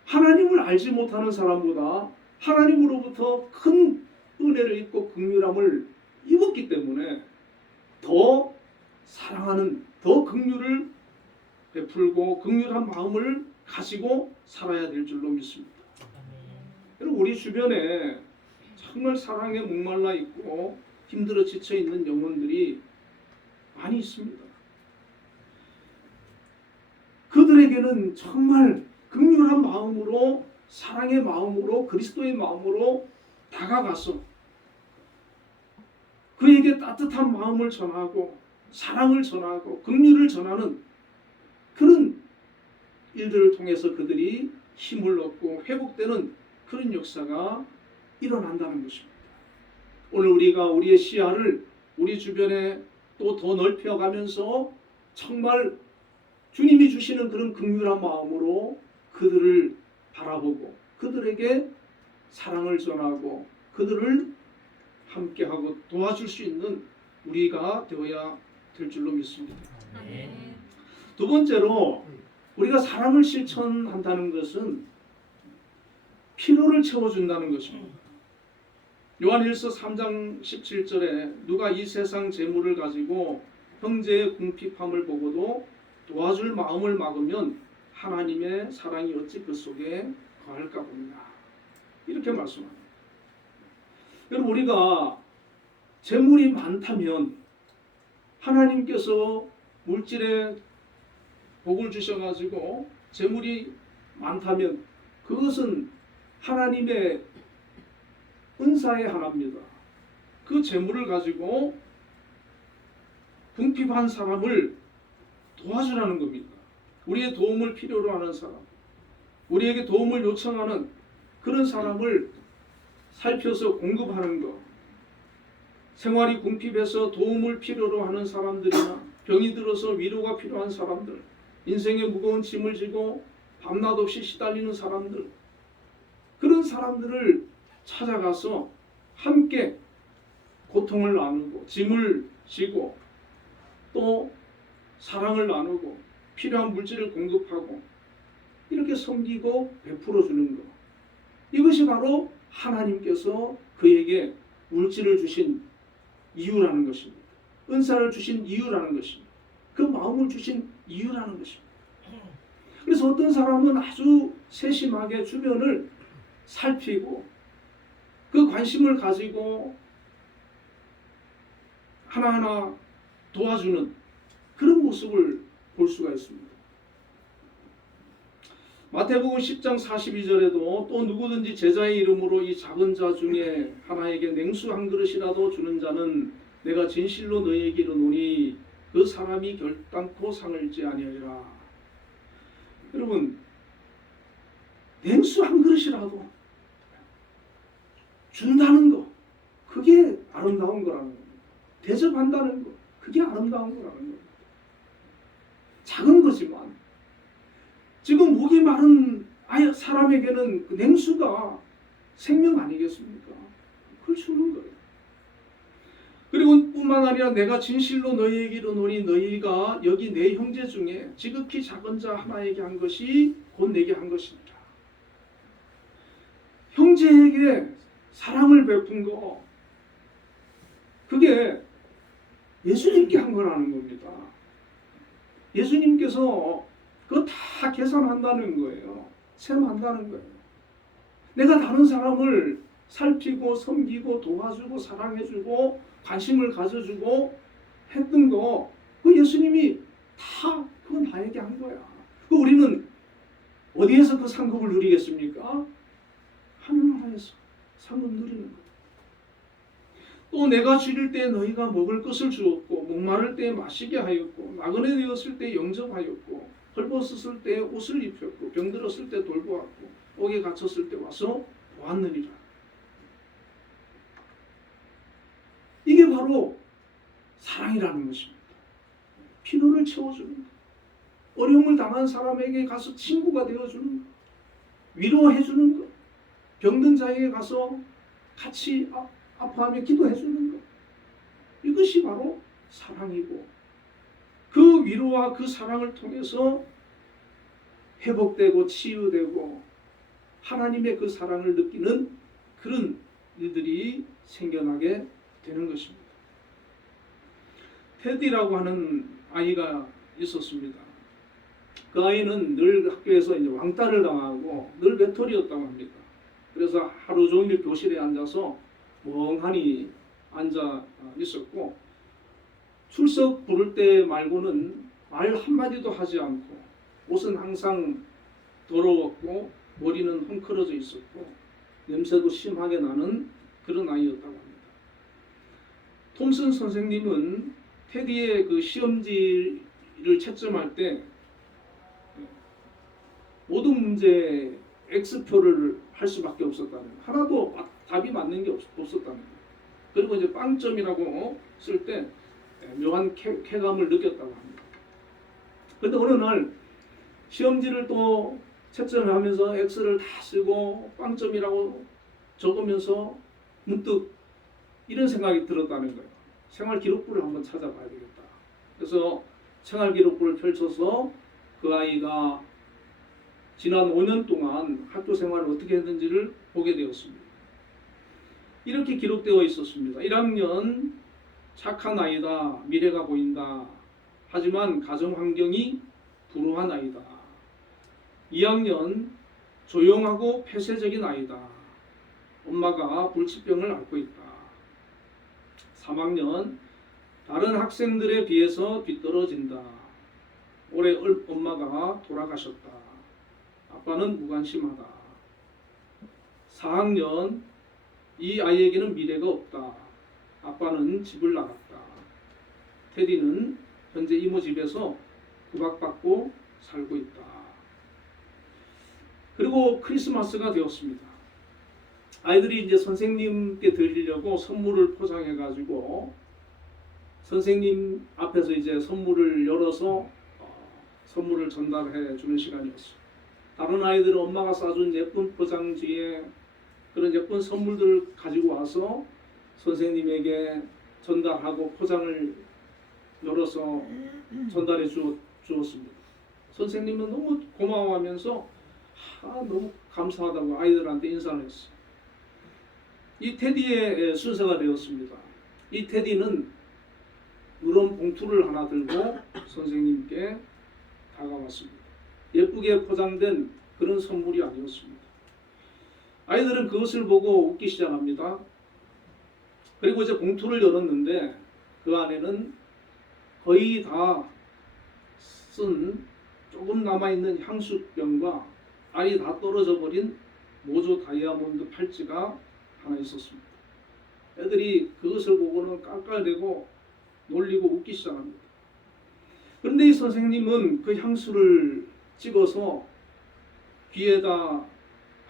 하나님을 알지 못하는 사람보다 하나님으로부터 큰 은혜를 입고 긍휼함을 입었기 때문에 더 사랑하는, 더 긍휼을 베풀고 긍휼한 마음을 가지고 살아야 될 줄로 믿습니다. 여러분, 우리 주변에 정말 사랑에 목말라 있고 힘들어 지쳐 있는 영혼들이 많이 있습니다. 그들에게는 정말 긍휼한 마음으로, 사랑의 마음으로, 그리스도의 마음으로 다가가서 그에게 따뜻한 마음을 전하고 사랑을 전하고 긍휼을 전하는 그런 일들을 통해서 그들이 힘을 얻고 회복되는 그런 역사가 일어난다는 것입니다. 오늘 우리가 우리의 시야를 우리 주변에 또 더 넓혀가면서 정말 주님이 주시는 그런 긍휼한 마음으로 그들을 바라보고 그들에게 사랑을 전하고 그들을 함께하고 도와줄 수 있는 우리가 되어야 될 줄로 믿습니다. 두 번째로 우리가 사랑을 실천한다는 것은 필요를 채워준다는 것입니다. 요한일서 3장 17절에 누가 이 세상 재물을 가지고 형제의 궁핍함을 보고도 도와줄 마음을 막으면 하나님의 사랑이 어찌 그 속에 거할까 봅니다. 이렇게 말씀합니다. 여러분, 우리가 재물이 많다면 하나님께서 물질에 복을 주셔가지고 재물이 많다면 그것은 하나님의 은사의 하나입니다. 그 재물을 가지고 궁핍한 사람을 도와주라는 겁니다. 우리의 도움을 필요로 하는 사람, 우리에게 도움을 요청하는 그런 사람을 살펴서 공급하는 것, 생활이 궁핍해서 도움을 필요로 하는 사람들이나 병이 들어서 위로가 필요한 사람들, 인생의 무거운 짐을 지고 밤낮 없이 시달리는 사람들, 그런 사람들을 찾아가서 함께 고통을 나누고 짐을 지고 또 사랑을 나누고 필요한 물질을 공급하고 이렇게 섬기고 베풀어 주는 것, 이것이 바로 하나님께서 그에게 물질을 주신 이유라는 것입니다. 은사를 주신 이유라는 것입니다. 그 마음을 주신 이유라는 것입니다. 그래서 어떤 사람은 아주 세심하게 주변을 살피고 그 관심을 가지고 하나하나 도와주는 그런 모습을 볼 수가 있습니다. 마태복음 10장 42절에도 또 누구든지 제자의 이름으로 이 작은 자 중에 하나에게 냉수 한 그릇이라도 주는 자는 내가 진실로 너희에게 이르노니 그 사람이 결단코 상을 잃지 아니하리라. 여러분, 냉수 한 그릇이라도 준다는 거, 그게 아름다운 거라는 겁니다. 대접한다는 거, 그게 아름다운 거라는 겁니다. 작은 거지만 지금 목이 마른 사람에게는 냉수가 생명 아니겠습니까? 그걸 주는 거예요. 그리고 뿐만 아니라 내가 진실로 너희에게 이르노니 너희가 여기 내 형제 중에 지극히 작은 자 하나에게 한 것이 곧 내게 한 것이니라. 형제에게 사랑을 베푼 거, 그게 예수님께 한 거라는 겁니다. 예수님께서 그거 다 계산한다는 거예요. 셈한다는 거예요. 내가 다른 사람을 살피고 섬기고 도와주고 사랑해주고 관심을 가져주고 했던 거, 그 예수님이 다 그거 나에게 한 거야. 그 우리는 어디에서 그 상급을 누리겠습니까? 하늘나라에서 상급 누리는 거예요. 또 내가 줄일 때 너희가 먹을 것을 주었고 목마를 때 마시게 하였고 나그네 되었을 때 영접하였고 헐벗었을 때 옷을 입혔고 병들었을 때 돌보았고 옥에 갇혔을 때 와서 보았느니라. 이게 바로 사랑이라는 것입니다. 필요를 채워주는 것, 어려움을 당한 사람에게 가서 친구가 되어주는 것, 위로해주는 것, 병든 자에게 가서 같이 아파하며 기도해주는 것, 이것이 바로 사랑이고 그 위로와 그 사랑을 통해서 회복되고 치유되고 하나님의 그 사랑을 느끼는 그런 일들이 생겨나게 되는 것입니다. 테디라고 하는 아이가 있었습니다. 그 아이는 늘 학교에서 이제 왕따를 당하고 늘 외톨이였다고 합니다. 그래서 하루 종일 교실에 앉아서 멍하니 앉아 있었고 출석 부를 때 말고는 말 한마디도 하지 않고 옷은 항상 더러웠고 머리는 헝클어져 있었고 냄새도 심하게 나는 그런 아이였다고 합니다. 톰슨 선생님은 테디의 그 시험지를 채점할 때 모든 문제 X표를 할 수밖에 없었다는, 하나도 답이 맞는 게 없었다는 거예요. 그리고 이제 빵점이라고 쓸 때 묘한 쾌감을 느꼈다고 합니다. 그런데 어느 날 시험지를 또 채점을 하면서 X를 다 쓰고 빵점이라고 적으면서 문득 이런 생각이 들었다는 거예요. 생활기록부를 한번 찾아봐야 되겠다. 그래서 생활기록부를 펼쳐서 그 아이가 지난 5년 동안 학교 생활을 어떻게 했는지를 보게 되었습니다. 이렇게 기록되어 있었습니다. 1학년 착한 아이다, 미래가 보인다. 하지만 가정 환경이 불우한 아이다. 2학년 조용하고 폐쇄적인 아이다. 엄마가 불치병을 앓고 있다. 3학년 다른 학생들에 비해서 뒤떨어진다. 올해 엄마가 돌아가셨다. 아빠는 무관심하다. 4학년 이 아이에게는 미래가 없다. 아빠는 집을 나갔다. 테디는 현재 이모 집에서 구박받고 살고 있다. 그리고 크리스마스가 되었습니다. 아이들이 이제 선생님께 드리려고 선물을 포장해 가지고 선생님 앞에서 이제 선물을 열어서 선물을 전달해 주는 시간이었어요. 다른 아이들은 엄마가 싸준 예쁜 포장지에 그런 예쁜 선물들을 가지고 와서 선생님에게 전달하고 포장을 열어서 전달해 주었습니다. 선생님은 너무 고마워하면서 너무 감사하다고 아이들한테 인사를 했어요. 이 테디의 순서가 되었습니다. 이 테디는 누런 봉투를 하나 들고 선생님께 다가왔습니다. 예쁘게 포장된 그런 선물이 아니었습니다. 아이들은 그것을 보고 웃기 시작합니다. 그리고 이제 봉투를 열었는데 그 안에는 거의 다 쓴 조금 남아있는 향수병과 알이 다 떨어져 버린 모조 다이아몬드 팔찌가 하나 있었습니다. 애들이 그것을 보고는 깔깔대고 놀리고 웃기 시작합니다. 그런데 이 선생님은 그 향수를 찍어서 귀에다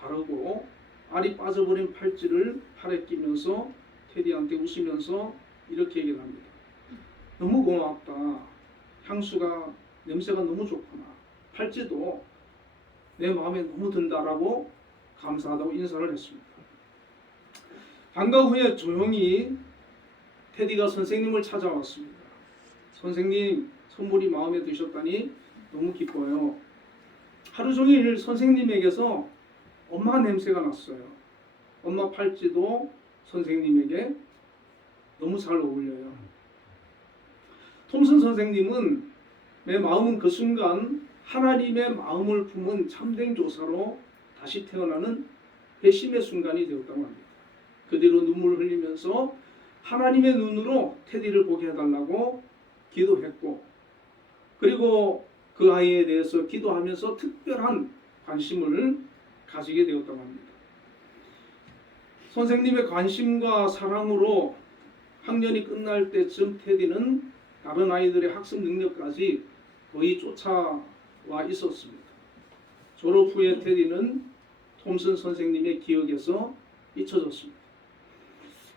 바르고 알이 빠져버린 팔찌를 팔에 끼면서 테디한테 웃으면서 이렇게 얘기를 합니다. 너무 고맙다. 향수가 냄새가 너무 좋구나. 팔찌도 내 마음에 너무 든다라고 감사하다고 인사를 했습니다. 방과 후에 조용히 테디가 선생님을 찾아왔습니다. 선생님, 선물이 마음에 드셨다니 너무 기뻐요. 하루 종일 선생님에게서 엄마 냄새가 났어요. 엄마 팔찌도 선생님에게 너무 잘 어울려요. 톰슨 선생님은 내 마음은 그 순간 하나님의 마음을 품은 참된 교사로 다시 태어나는 회심의 순간이 되었다고 합니다. 그 뒤로 눈물을 흘리면서 하나님의 눈으로 테디를 보게 해달라고 기도했고, 그리고 그 아이에 대해서 기도하면서 특별한 관심을 가지게 되었다고 합니다. 선생님의 관심과 사랑으로 학년이 끝날 때쯤 테디는 다른 아이들의 학습 능력까지 거의 쫓아와 있었습니다. 졸업 후에 테디는 톰슨 선생님의 기억에서 잊혀졌습니다.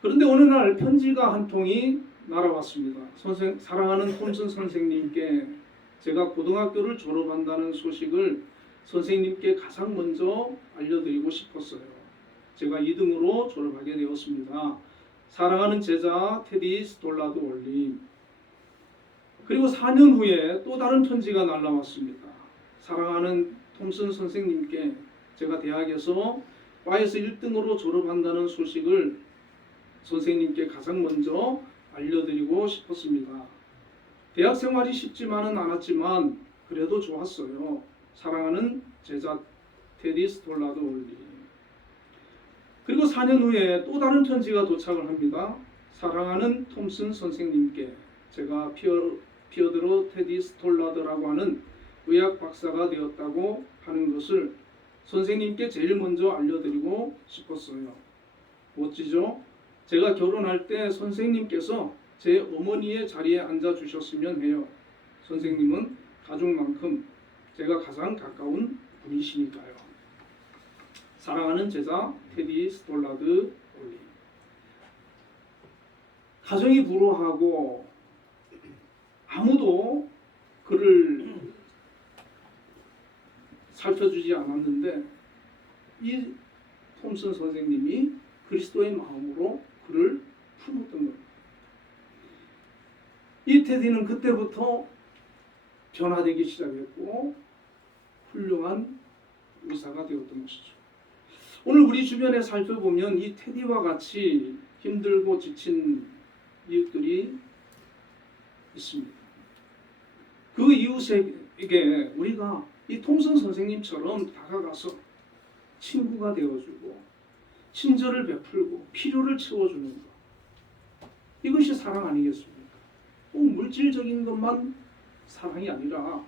그런데 어느 날 편지가 한 통이 날아왔습니다. 사랑하는 톰슨 선생님께 제가 고등학교를 졸업한다는 소식을 선생님께 가장 먼저 알려드리고 싶었어요. 제가 2등으로 졸업하게 되었습니다. 사랑하는 제자 테디 스톨라드 올림. 그리고 4년 후에 또 다른 편지가 날아왔습니다. 사랑하는 톰슨 선생님께 제가 대학에서 과에서 1등으로 졸업한다는 소식을 선생님께 가장 먼저 알려드리고 싶었습니다. 대학 생활이 쉽지만은 않았지만 그래도 좋았어요. 사랑하는 제자 테디 스톨라드 올리. 그리고 4년 후에 또 다른 편지가 도착을 합니다. 사랑하는 톰슨 선생님께 제가 피어드로 테디 스톨라드라고 하는 의학 박사가 되었다고 하는 것을 선생님께 제일 먼저 알려드리고 싶었어요. 멋지죠? 제가 결혼할 때 선생님께서 제 어머니의 자리에 앉아주셨으면 해요. 선생님은 가족만큼 제가 가장 가까운 분이시니까요. 사랑하는 제자 테디 스톨라드 올림. 가정이 불우하고 아무도 그를 살펴주지 않았는데 이 톰슨 선생님이 그리스도의 마음으로 그를 품었던 겁니다. 이 테디는 그때부터 변화되기 시작했고 훌륭한 의사가 되었던 것이죠. 오늘 우리 주변에 살펴보면 이 테디와 같이 힘들고 지친 이웃들이 있습니다. 그 이웃에게 우리가 이 톰슨 선생님처럼 다가가서 친구가 되어주고 친절을 베풀고 필요를 채워주는 것, 이것이 사랑 아니겠습니까? 꼭 물질적인 것만 사랑이 아니라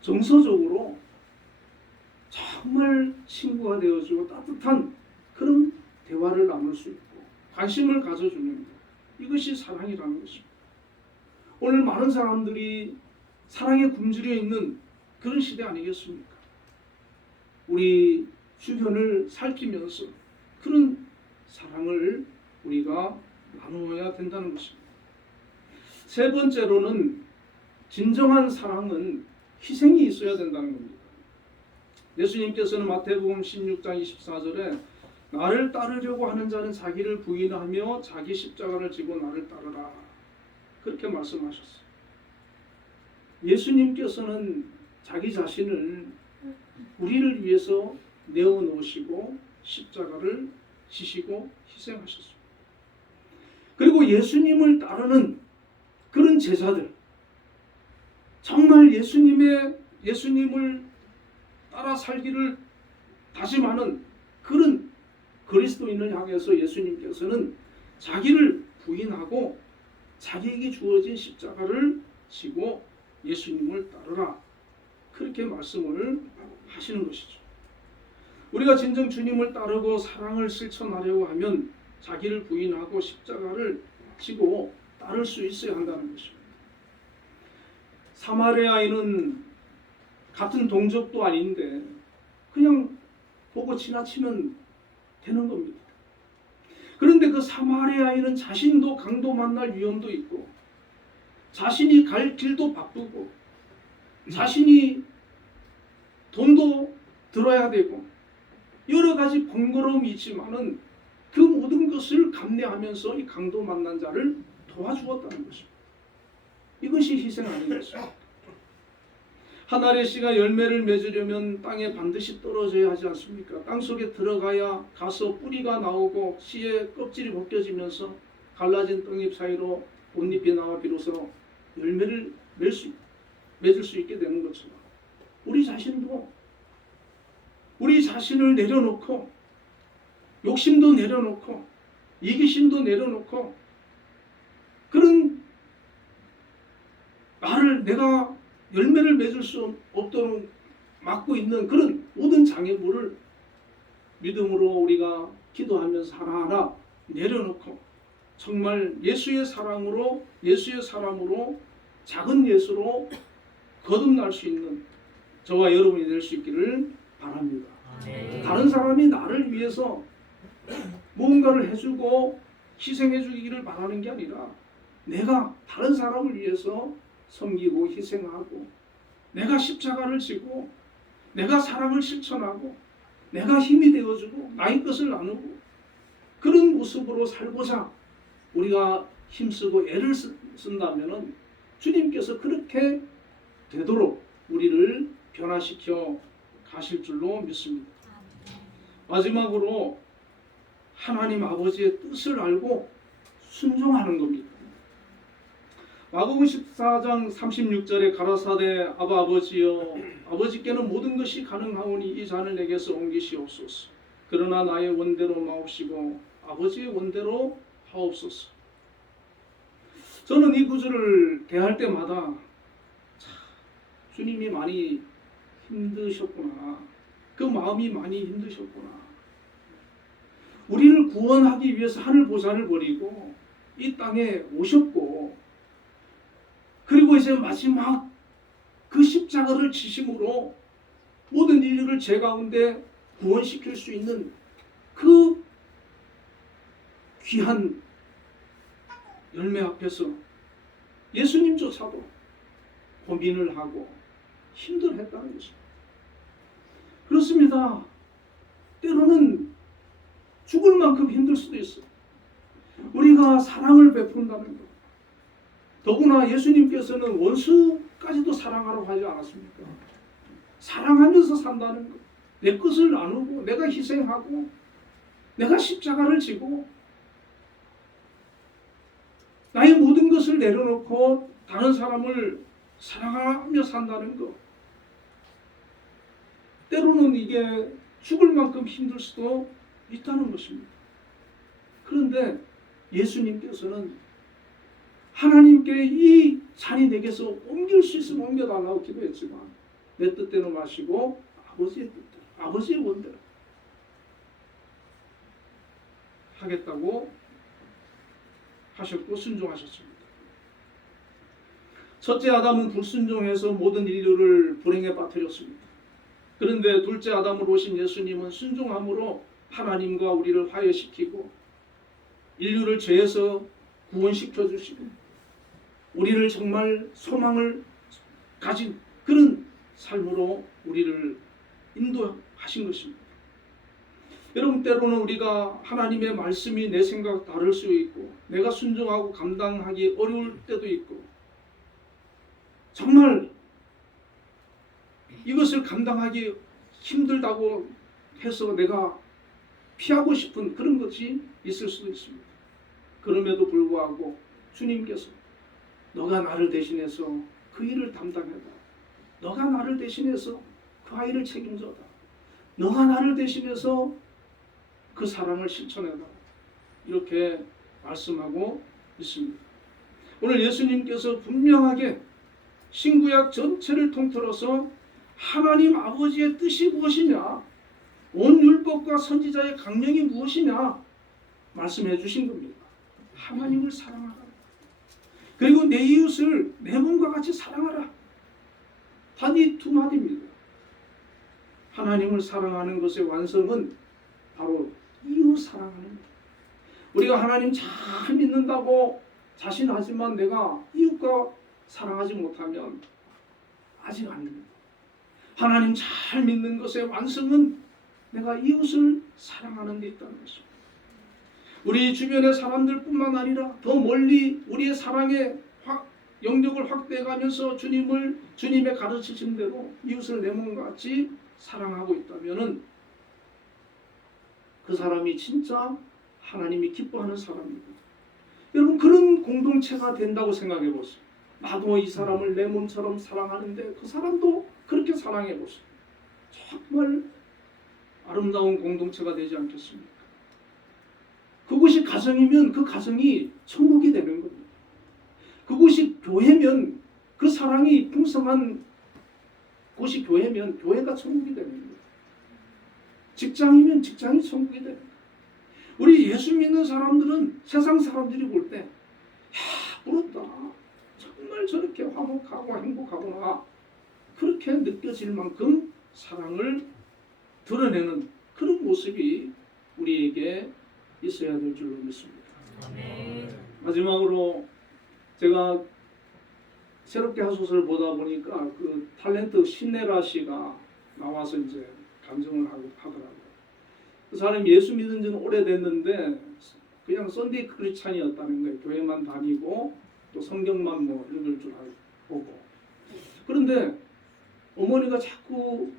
정서적으로 정말 친구가 되어주고 따뜻한 그런 대화를 나눌 수 있고 관심을 가져주는 것, 이것이 사랑이라는 것입니다. 오늘 많은 사람들이 사랑에 굶주려 있는 그런 시대 아니겠습니까? 우리 주변을 살피면서 그런 사랑을 우리가 나누어야 된다는 것입니다. 세 번째로는 진정한 사랑은 희생이 있어야 된다는 겁니다. 예수님께서는 마태복음 16장 24절에 나를 따르려고 하는 자는 자기를 부인하며 자기 십자가를 지고 나를 따르라, 그렇게 말씀하셨어요. 예수님께서는 자기 자신을 우리를 위해서 내어놓으시고 십자가를 지시고 희생하셨습니다. 그리고 예수님을 따르는 그런 제자들, 정말 예수님을 따라 살기를 다짐하는 그런 그리스도인을 향해서 예수님께서는 자기를 부인하고 자기에게 주어진 십자가를 지고 예수님을 따르라, 그렇게 말씀을 하시는 것이죠. 우리가 진정 주님을 따르고 사랑을 실천하려고 하면 자기를 부인하고 십자가를 지고 따를 수 있어야 한다는 것입니다. 사마리아인은 같은 동족도 아닌데 그냥 보고 지나치면 되는 겁니다. 그런데 그 사마리아인은 자신도 강도 만날 위험도 있고 자신이 갈 길도 바쁘고 자신이 돈도 들어야 되고 여러 가지 번거로움이 있지만은 그 모든 것을 감내하면서 이 강도 만난 자를 도와주었다는 것입니다. 이것이 희생 아니겠습니까? 한 알의 씨가 열매를 맺으려면 땅에 반드시 떨어져야 하지 않습니까? 땅 속에 들어가야 가서 뿌리가 나오고 씨의 껍질이 벗겨지면서 갈라진 떡잎 사이로 꽃잎이 나와 비로소 열매를 맺을 수 있게 되는 것처럼 우리 자신도 우리 자신을 내려놓고 욕심도 내려놓고 이기심도 내려놓고 그런 나를 내가 열매를 맺을 수 없도록 막고 있는 그런 모든 장애물을 믿음으로 우리가 기도하면서 하나하나 내려놓고 정말 예수의 사랑으로, 예수의 사람으로, 작은 예수로 거듭날 수 있는 저와 여러분이 될 수 있기를 바랍니다. 다른 사람이 나를 위해서 무언가를 해주고 희생해 주기를 바라는 게 아니라 내가 다른 사람을 위해서 섬기고 희생하고 내가 십자가를 지고 내가 사랑을 실천하고 내가 힘이 되어주고 나의 것을 나누고 그런 모습으로 살고자 우리가 힘쓰고 애를 쓴다면 주님께서 그렇게 되도록 우리를 변화시켜 가실 줄로 믿습니다. 마지막으로 하나님 아버지의 뜻을 알고 순종하는 겁니다. 마가복음 14장 36절에 가라사대 아바 아버지여 아버지께는 모든 것이 가능하오니 이 잔을 내게서 옮기시옵소서. 그러나 나의 원대로 마옵시고 아버지의 원대로 하옵소서. 저는 이 구절을 대할 때마다 주님이 많이 힘드셨구나. 그 마음이 많이 힘드셨구나. 우리를 구원하기 위해서 하늘 보좌를 버리고 이 땅에 오셨고 그리고 이제 마지막 그 십자가를 지심으로 모든 인류를 죄 가운데 구원시킬 수 있는 그 귀한 열매 앞에서 예수님조차도 고민을 하고 힘들었다는 것입니다. 그렇습니다. 때로는 죽을 만큼 힘들 수도 있어요. 우리가 사랑을 베푼다는 것. 더구나 예수님께서는 원수까지도 사랑하라고 하지 않았습니까? 사랑하면서 산다는 것. 내 것을 나누고 내가 희생하고 내가 십자가를 지고 나의 모든 것을 내려놓고 다른 사람을 사랑하며 산다는 것. 때로는 이게 죽을 만큼 힘들 수도 있다는 것입니다. 그런데 예수님께서는 하나님께 이 잔이 내게서 옮길 수 있으면 옮겨달라고 기도했지만 내 뜻대로 마시고 아버지의 뜻대로, 아버지의 원대로 하겠다고 하셨고 순종하셨습니다. 첫째 아담은 불순종해서 모든 인류를 불행에 빠뜨렸습니다. 그런데 둘째 아담으로 오신 예수님은 순종함으로 하나님과 우리를 화해시키고 인류를 죄에서 구원시켜 주시고 우리를 정말 소망을 가진 그런 삶으로 우리를 인도하신 것입니다. 여러분 때로는 우리가 하나님의 말씀이 내 생각 다를 수 있고 내가 순종하고 감당하기 어려울 때도 있고 정말 이것을 감당하기 힘들다고 해서 내가 피하고 싶은 그런 것이 있을 수도 있습니다. 그럼에도 불구하고 주님께서 너가 나를 대신해서 그 일을 담당해라. 너가 나를 대신해서 그 아이를 책임져라. 너가 나를 대신해서 그 사랑을 실천해라. 이렇게 말씀하고 있습니다. 오늘 예수님께서 분명하게 신구약 전체를 통틀어서 하나님 아버지의 뜻이 무엇이냐, 온 율법과 선지자의 강령이 무엇이냐 말씀해 주신 겁니다. 하나님을 사랑하라. 그리고 내 이웃을 내 몸과 같이 사랑하라. 단 이 두 마디입니다. 하나님을 사랑하는 것의 완성은 바로 이웃 사랑하는 것. 우리가 하나님 잘 믿는다고 자신하지만 내가 이웃과 사랑하지 못하면 아직 아닙니다. 하나님 잘 믿는 것의 완성은 내가 이웃을 사랑하는 데 있다는 것입니다. 우리 주변의 사람들뿐만 아니라 더 멀리 우리의 사랑의 영역을 확대해가면서 주님의 가르치신 대로 이웃을 내 몸과 같이 사랑하고 있다면 그 사람이 진짜 하나님이 기뻐하는 사람입니다. 여러분 그런 공동체가 된다고 생각해 보세요. 나도 이 사람을 내 몸처럼 사랑하는데 그 사람도 그렇게 사랑해 보세요. 정말 아름다운 공동체가 되지 않겠습니까? 그곳이 가정이면 그 가정이 천국이 되는 겁니다. 그곳이 교회면 그 사랑이 풍성한 곳이 교회면 교회가 천국이 되는 겁니다. 직장이면 직장이 천국이 되는 겁니다. 우리 예수 믿는 사람들은 세상 사람들이 볼 때, 야, 부럽다. 정말 저렇게 화목하고 행복하구나. 그렇게 느껴질 만큼 사랑을 드러내는 그런 모습이 우리에게 있어야 될 줄로 믿습니다. 마지막으로 제가 새롭게 하소서를 보다 보니까 그 탤런트 신네라 씨가 나와서 이제 감정을 하더라고요. 그 사람이 예수 믿은 지는 오래됐는데 그냥 썬데이 크리스찬이었다는 거예요. 교회만 다니고 또 성경만 뭐 읽을 줄 알고. 그런데 어머니가 자꾸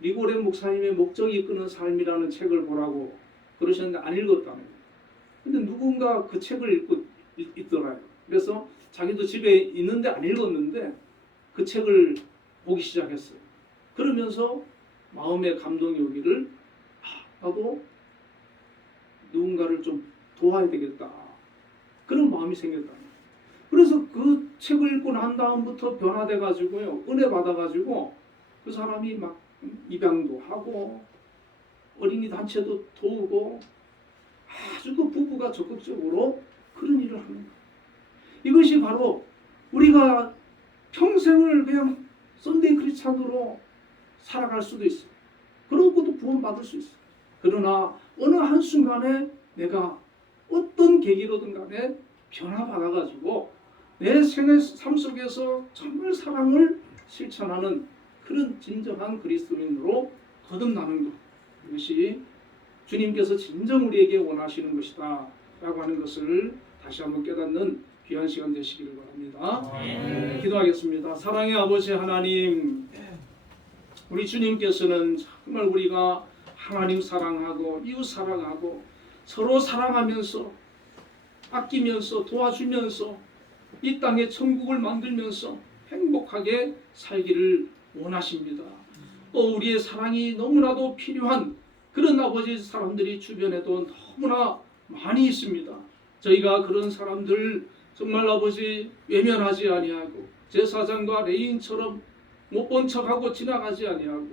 리고레 목사님의 목적이 이끄는 삶이라는 책을 보라고 그러셨는데 안 읽었다는 거예요. 근데 누군가 그 책을 읽더라고요. 그래서 자기도 집에 있는데 안 읽었는데 그 책을 보기 시작했어요. 그러면서 마음에 감동이 오기를 나도 누군가를 좀 도와야 되겠다. 그런 마음이 생겼다. 그래서 그 책을 읽고 난 다음부터 변화돼 가지고요. 은혜 받아 가지고 그 사람이 막 입양도 하고 어린이 단체도 도우고 아주 그 부부가 적극적으로 그런 일을 하는 거예요. 이것이 바로 우리가 평생을 그냥 썬데이 크리스찬으로 살아갈 수도 있어요. 그러고도 구원받을 수 있어요. 그러나 어느 한순간에 내가 어떤 계기로든 간에 변화받아가지고 내 생의 삶 속에서 정말 사랑을 실천하는 그런 진정한 그리스도인으로 거듭나는 것. 이것이 주님께서 진정 우리에게 원하시는 것이다 라고 하는 것을 다시 한번 깨닫는 귀한 시간 되시기를 바랍니다. 기도하겠습니다. 사랑의 아버지 하나님, 우리 주님께서는 정말 우리가 하나님 사랑하고 이웃 사랑하고 서로 사랑하면서 아끼면서 도와주면서 이 땅에 천국을 만들면서 행복하게 살기를 원하십니다. 또 우리의 사랑이 너무나도 필요한 그런 아버지 사람들이 주변에도 너무나 많이 있습니다. 저희가 그런 사람들 정말 아버지 외면하지 아니하고 제사장과 레인처럼 못 본 척하고 지나가지 아니하고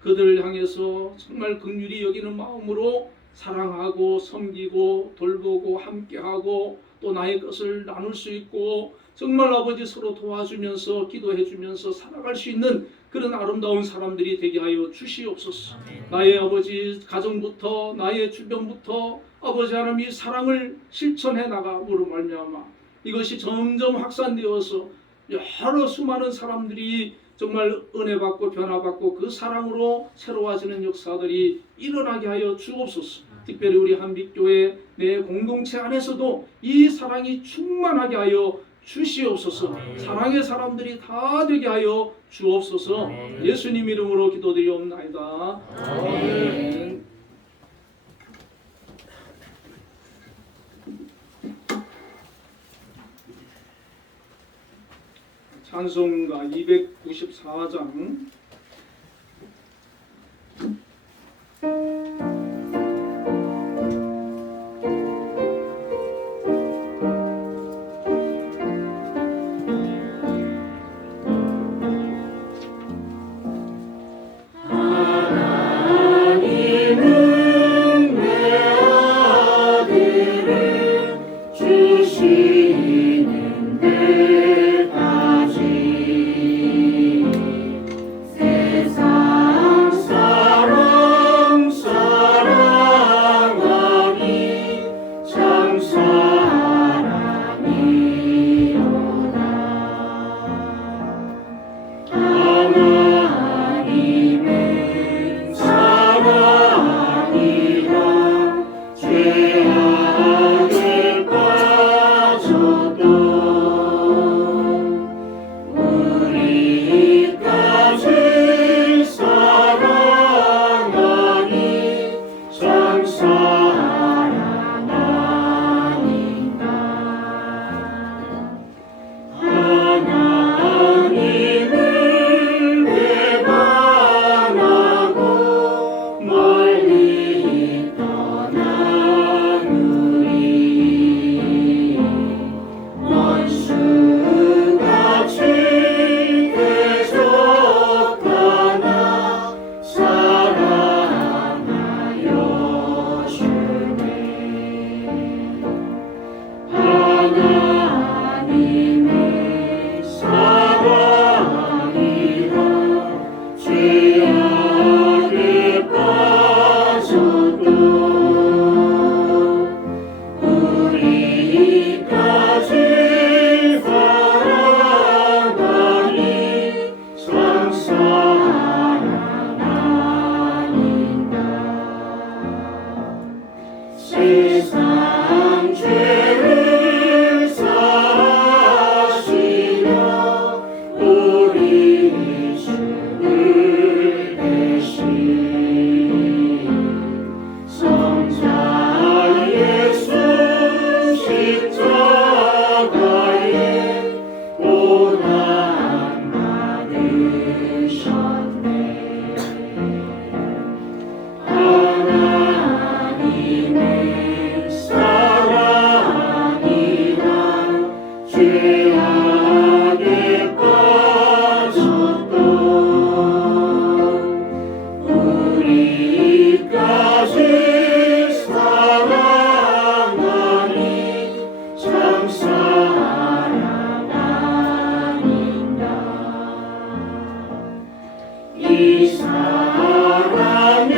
그들을 향해서 정말 긍휼히 여기는 마음으로 사랑하고 섬기고 돌보고 함께하고 또 나의 것을 나눌 수 있고 정말 아버지 서로 도와주면서 기도해주면서 살아갈 수 있는 그런 아름다운 사람들이 되게 하여 주시옵소서. 나의 아버지 가정부터 나의 주변부터 아버지 하나님이 사랑을 실천해 나감으로 말미암아 이것이 점점 확산되어서 여러 수많은 사람들이 정말 은혜 받고 변화 받고 그 사랑으로 새로워지는 역사들이 일어나게 하여 주옵소서. 특별히 우리 한빛교회 내 공동체 안에서도 이 사랑이 충만하게 하여 주시옵소서. 사랑의 사람들이 다 되게 하여 주옵소서. 예수님 이름으로 기도드리옵나이다. 아멘. 찬송가 294장 주시는 데까지 죄악에 빠졌던 우리까지 사랑하니 참 사랑 아닌가. 이 사랑에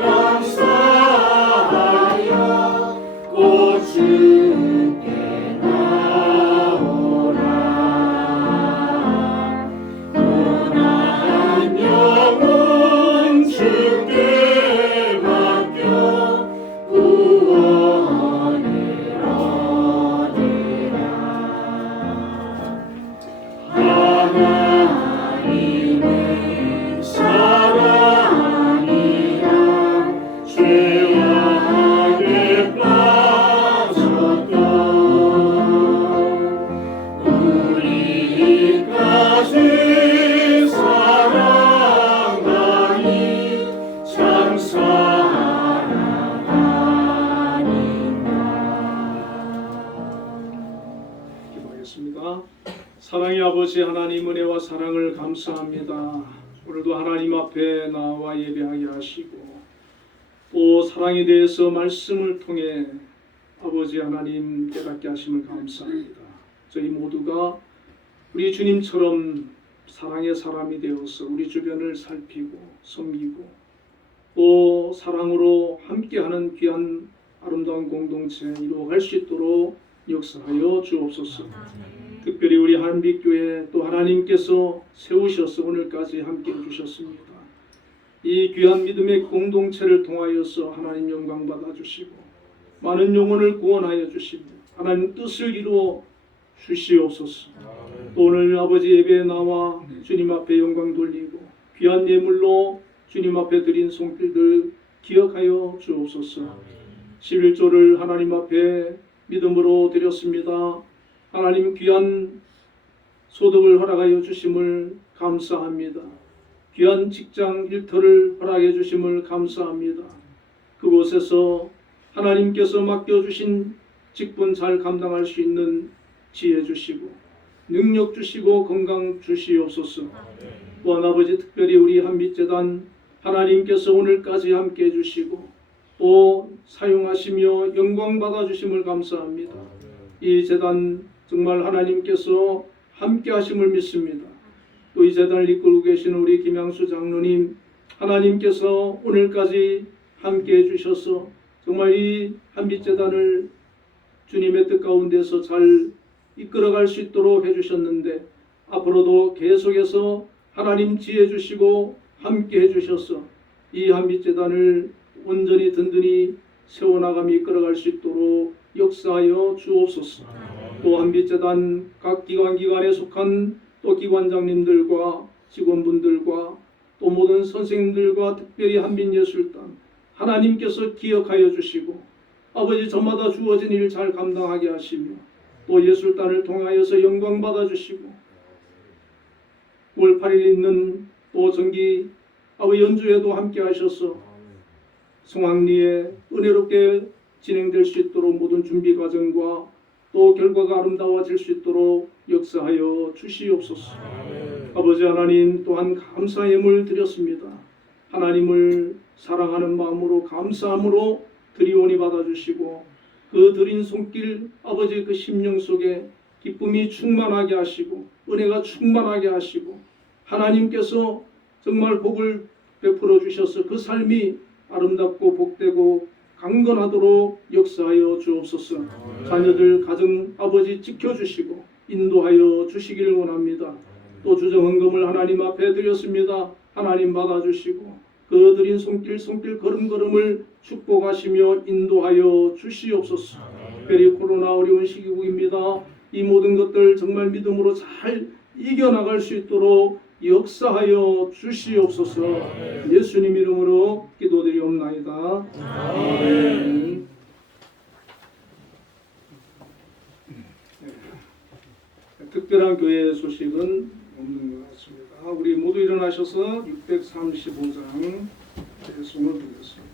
감사하여 곧 주께 나오라. 고난한 영혼 주께 맡겨 구원을 얻으라. 하나님은 사랑이라. 죄악에 빠졌던 우리까지 사랑하니 참 사랑 아닌가. 기도하겠습니다. 사랑의 아버지 하나님, 은혜와 사랑을 감사합니다. 오늘도 하나님 앞에 나와 예배하게 하시고 또 사랑에 대해서 말씀을 통해 아버지 하나님 깨닫게 하심을 감사합니다. 저희 모두가 우리 주님처럼 사랑의 사람이 되어서 우리 주변을 살피고 섬기고 또 사랑으로 함께하는 귀한 아름다운 공동체 이루어갈 수 있도록 역사하여 주옵소서. 특별히 우리 한빛교회 또 하나님께서 세우셔서 오늘까지 함께 해주셨습니다. 이 귀한 믿음의 공동체를 통하여서 하나님 영광 받아주시고 많은 영혼을 구원하여 주시고 하나님 뜻을 이루어 주시옵소서. 또 오늘 아버지 예배에 나와 주님 앞에 영광 돌리고 귀한 예물로 주님 앞에 드린 손길들 기억하여 주옵소서. 11조를 하나님 앞에 믿음으로 드렸습니다. 하나님 귀한 소득을 허락하여 주심을 감사합니다. 귀한 직장 일터를 허락해 주심을 감사합니다. 그곳에서 하나님께서 맡겨주신 직분 잘 감당할 수 있는 지혜 주시고 능력 주시고 건강 주시옵소서. 또한 아버지 특별히 우리 한빛재단 하나님께서 오늘까지 함께 해주시고 또 사용하시며 영광 받아주심을 감사합니다. 이 재단 정말 하나님께서 함께 하심을 믿습니다. 또 이 재단을 이끌고 계시는 우리 김양수 장로님 하나님께서 오늘까지 함께 해주셔서 정말 이 한빛재단을 주님의 뜻 가운데서 잘 이끌어갈 수 있도록 해주셨는데 앞으로도 계속해서 하나님 지혜 주시고 함께 해주셔서 이 한빛재단을 온전히 든든히 세워나가며 이끌어갈 수 있도록 역사하여 주옵소서. 또 한빛재단 각 기관에 속한 또 기관장님들과 직원분들과 또 모든 선생님들과 특별히 한빛예술단 하나님께서 기억하여 주시고 아버지 저마다 주어진 일 잘 감당하게 하시며 또 예술단을 통하여서 영광 받아주시고 9월 8일 있는 또 정기 아버지 연주회도 함께 하셔서 성황리에 은혜롭게 진행될 수 있도록 모든 준비 과정과 또 결과가 아름다워질 수 있도록 역사하여 주시옵소서. 아버지 하나님 또한 감사 예물 드렸습니다. 하나님을 사랑하는 마음으로 감사함으로 드리오니 받아주시고 그 드린 손길 아버지 그 심령 속에 기쁨이 충만하게 하시고 은혜가 충만하게 하시고 하나님께서 정말 복을 베풀어 주셔서 그 삶이 아름답고 복되고 강건하도록 역사하여 주옵소서. 자녀들 가정 아버지 지켜주시고 인도하여 주시기를 원합니다. 또 주정헌금을 하나님 앞에 드렸습니다. 하나님 받아주시고 그 드린 손길 걸음걸음을 축복하시며 인도하여 주시옵소서. 특별히 코로나 어려운 시기국입니다. 이 모든 것들 정말 믿음으로 잘 이겨나갈 수 있도록 역사하여 주시옵소서. 예수님 이름으로 기도드리옵나이다. 아멘. 특별한 교회 소식은 없는 것 같습니다. 우리 모두 일어나셔서 635장 손을 들겠습니다.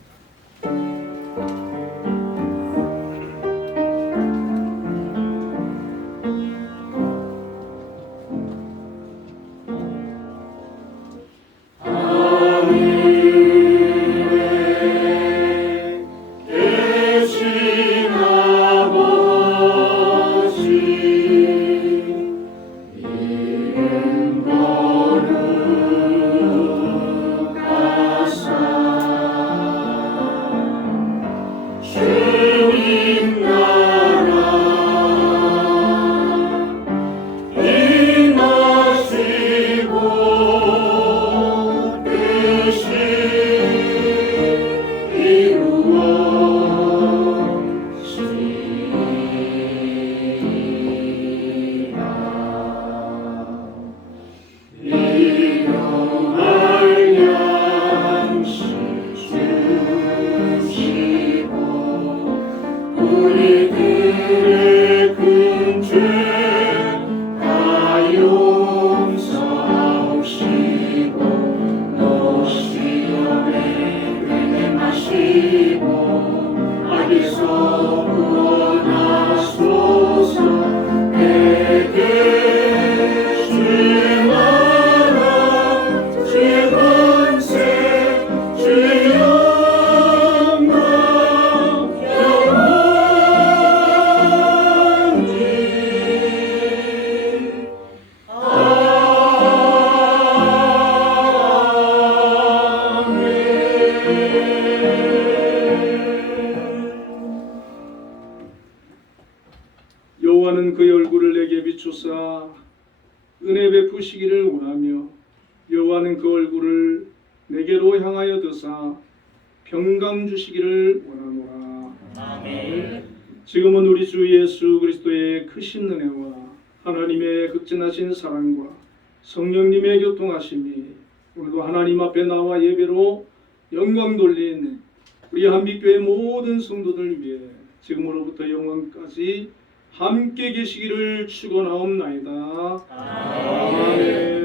주사 은혜 베푸시기를 원하며 여호와는 그 얼굴을 내게로 향하여 드사 평강 주시기를 원하노라. 아멘. 지금은 우리 주 예수 그리스도의 크신 은혜와 하나님의 극진하신 사랑과 성령님의 교통하심이 오늘도 하나님 앞에 나와 예배로 영광 돌린 우리 한빛교회 모든 성도들 위해 지금으로부터 영원까지 함께 계시기를 축원하옵나이다. 아멘.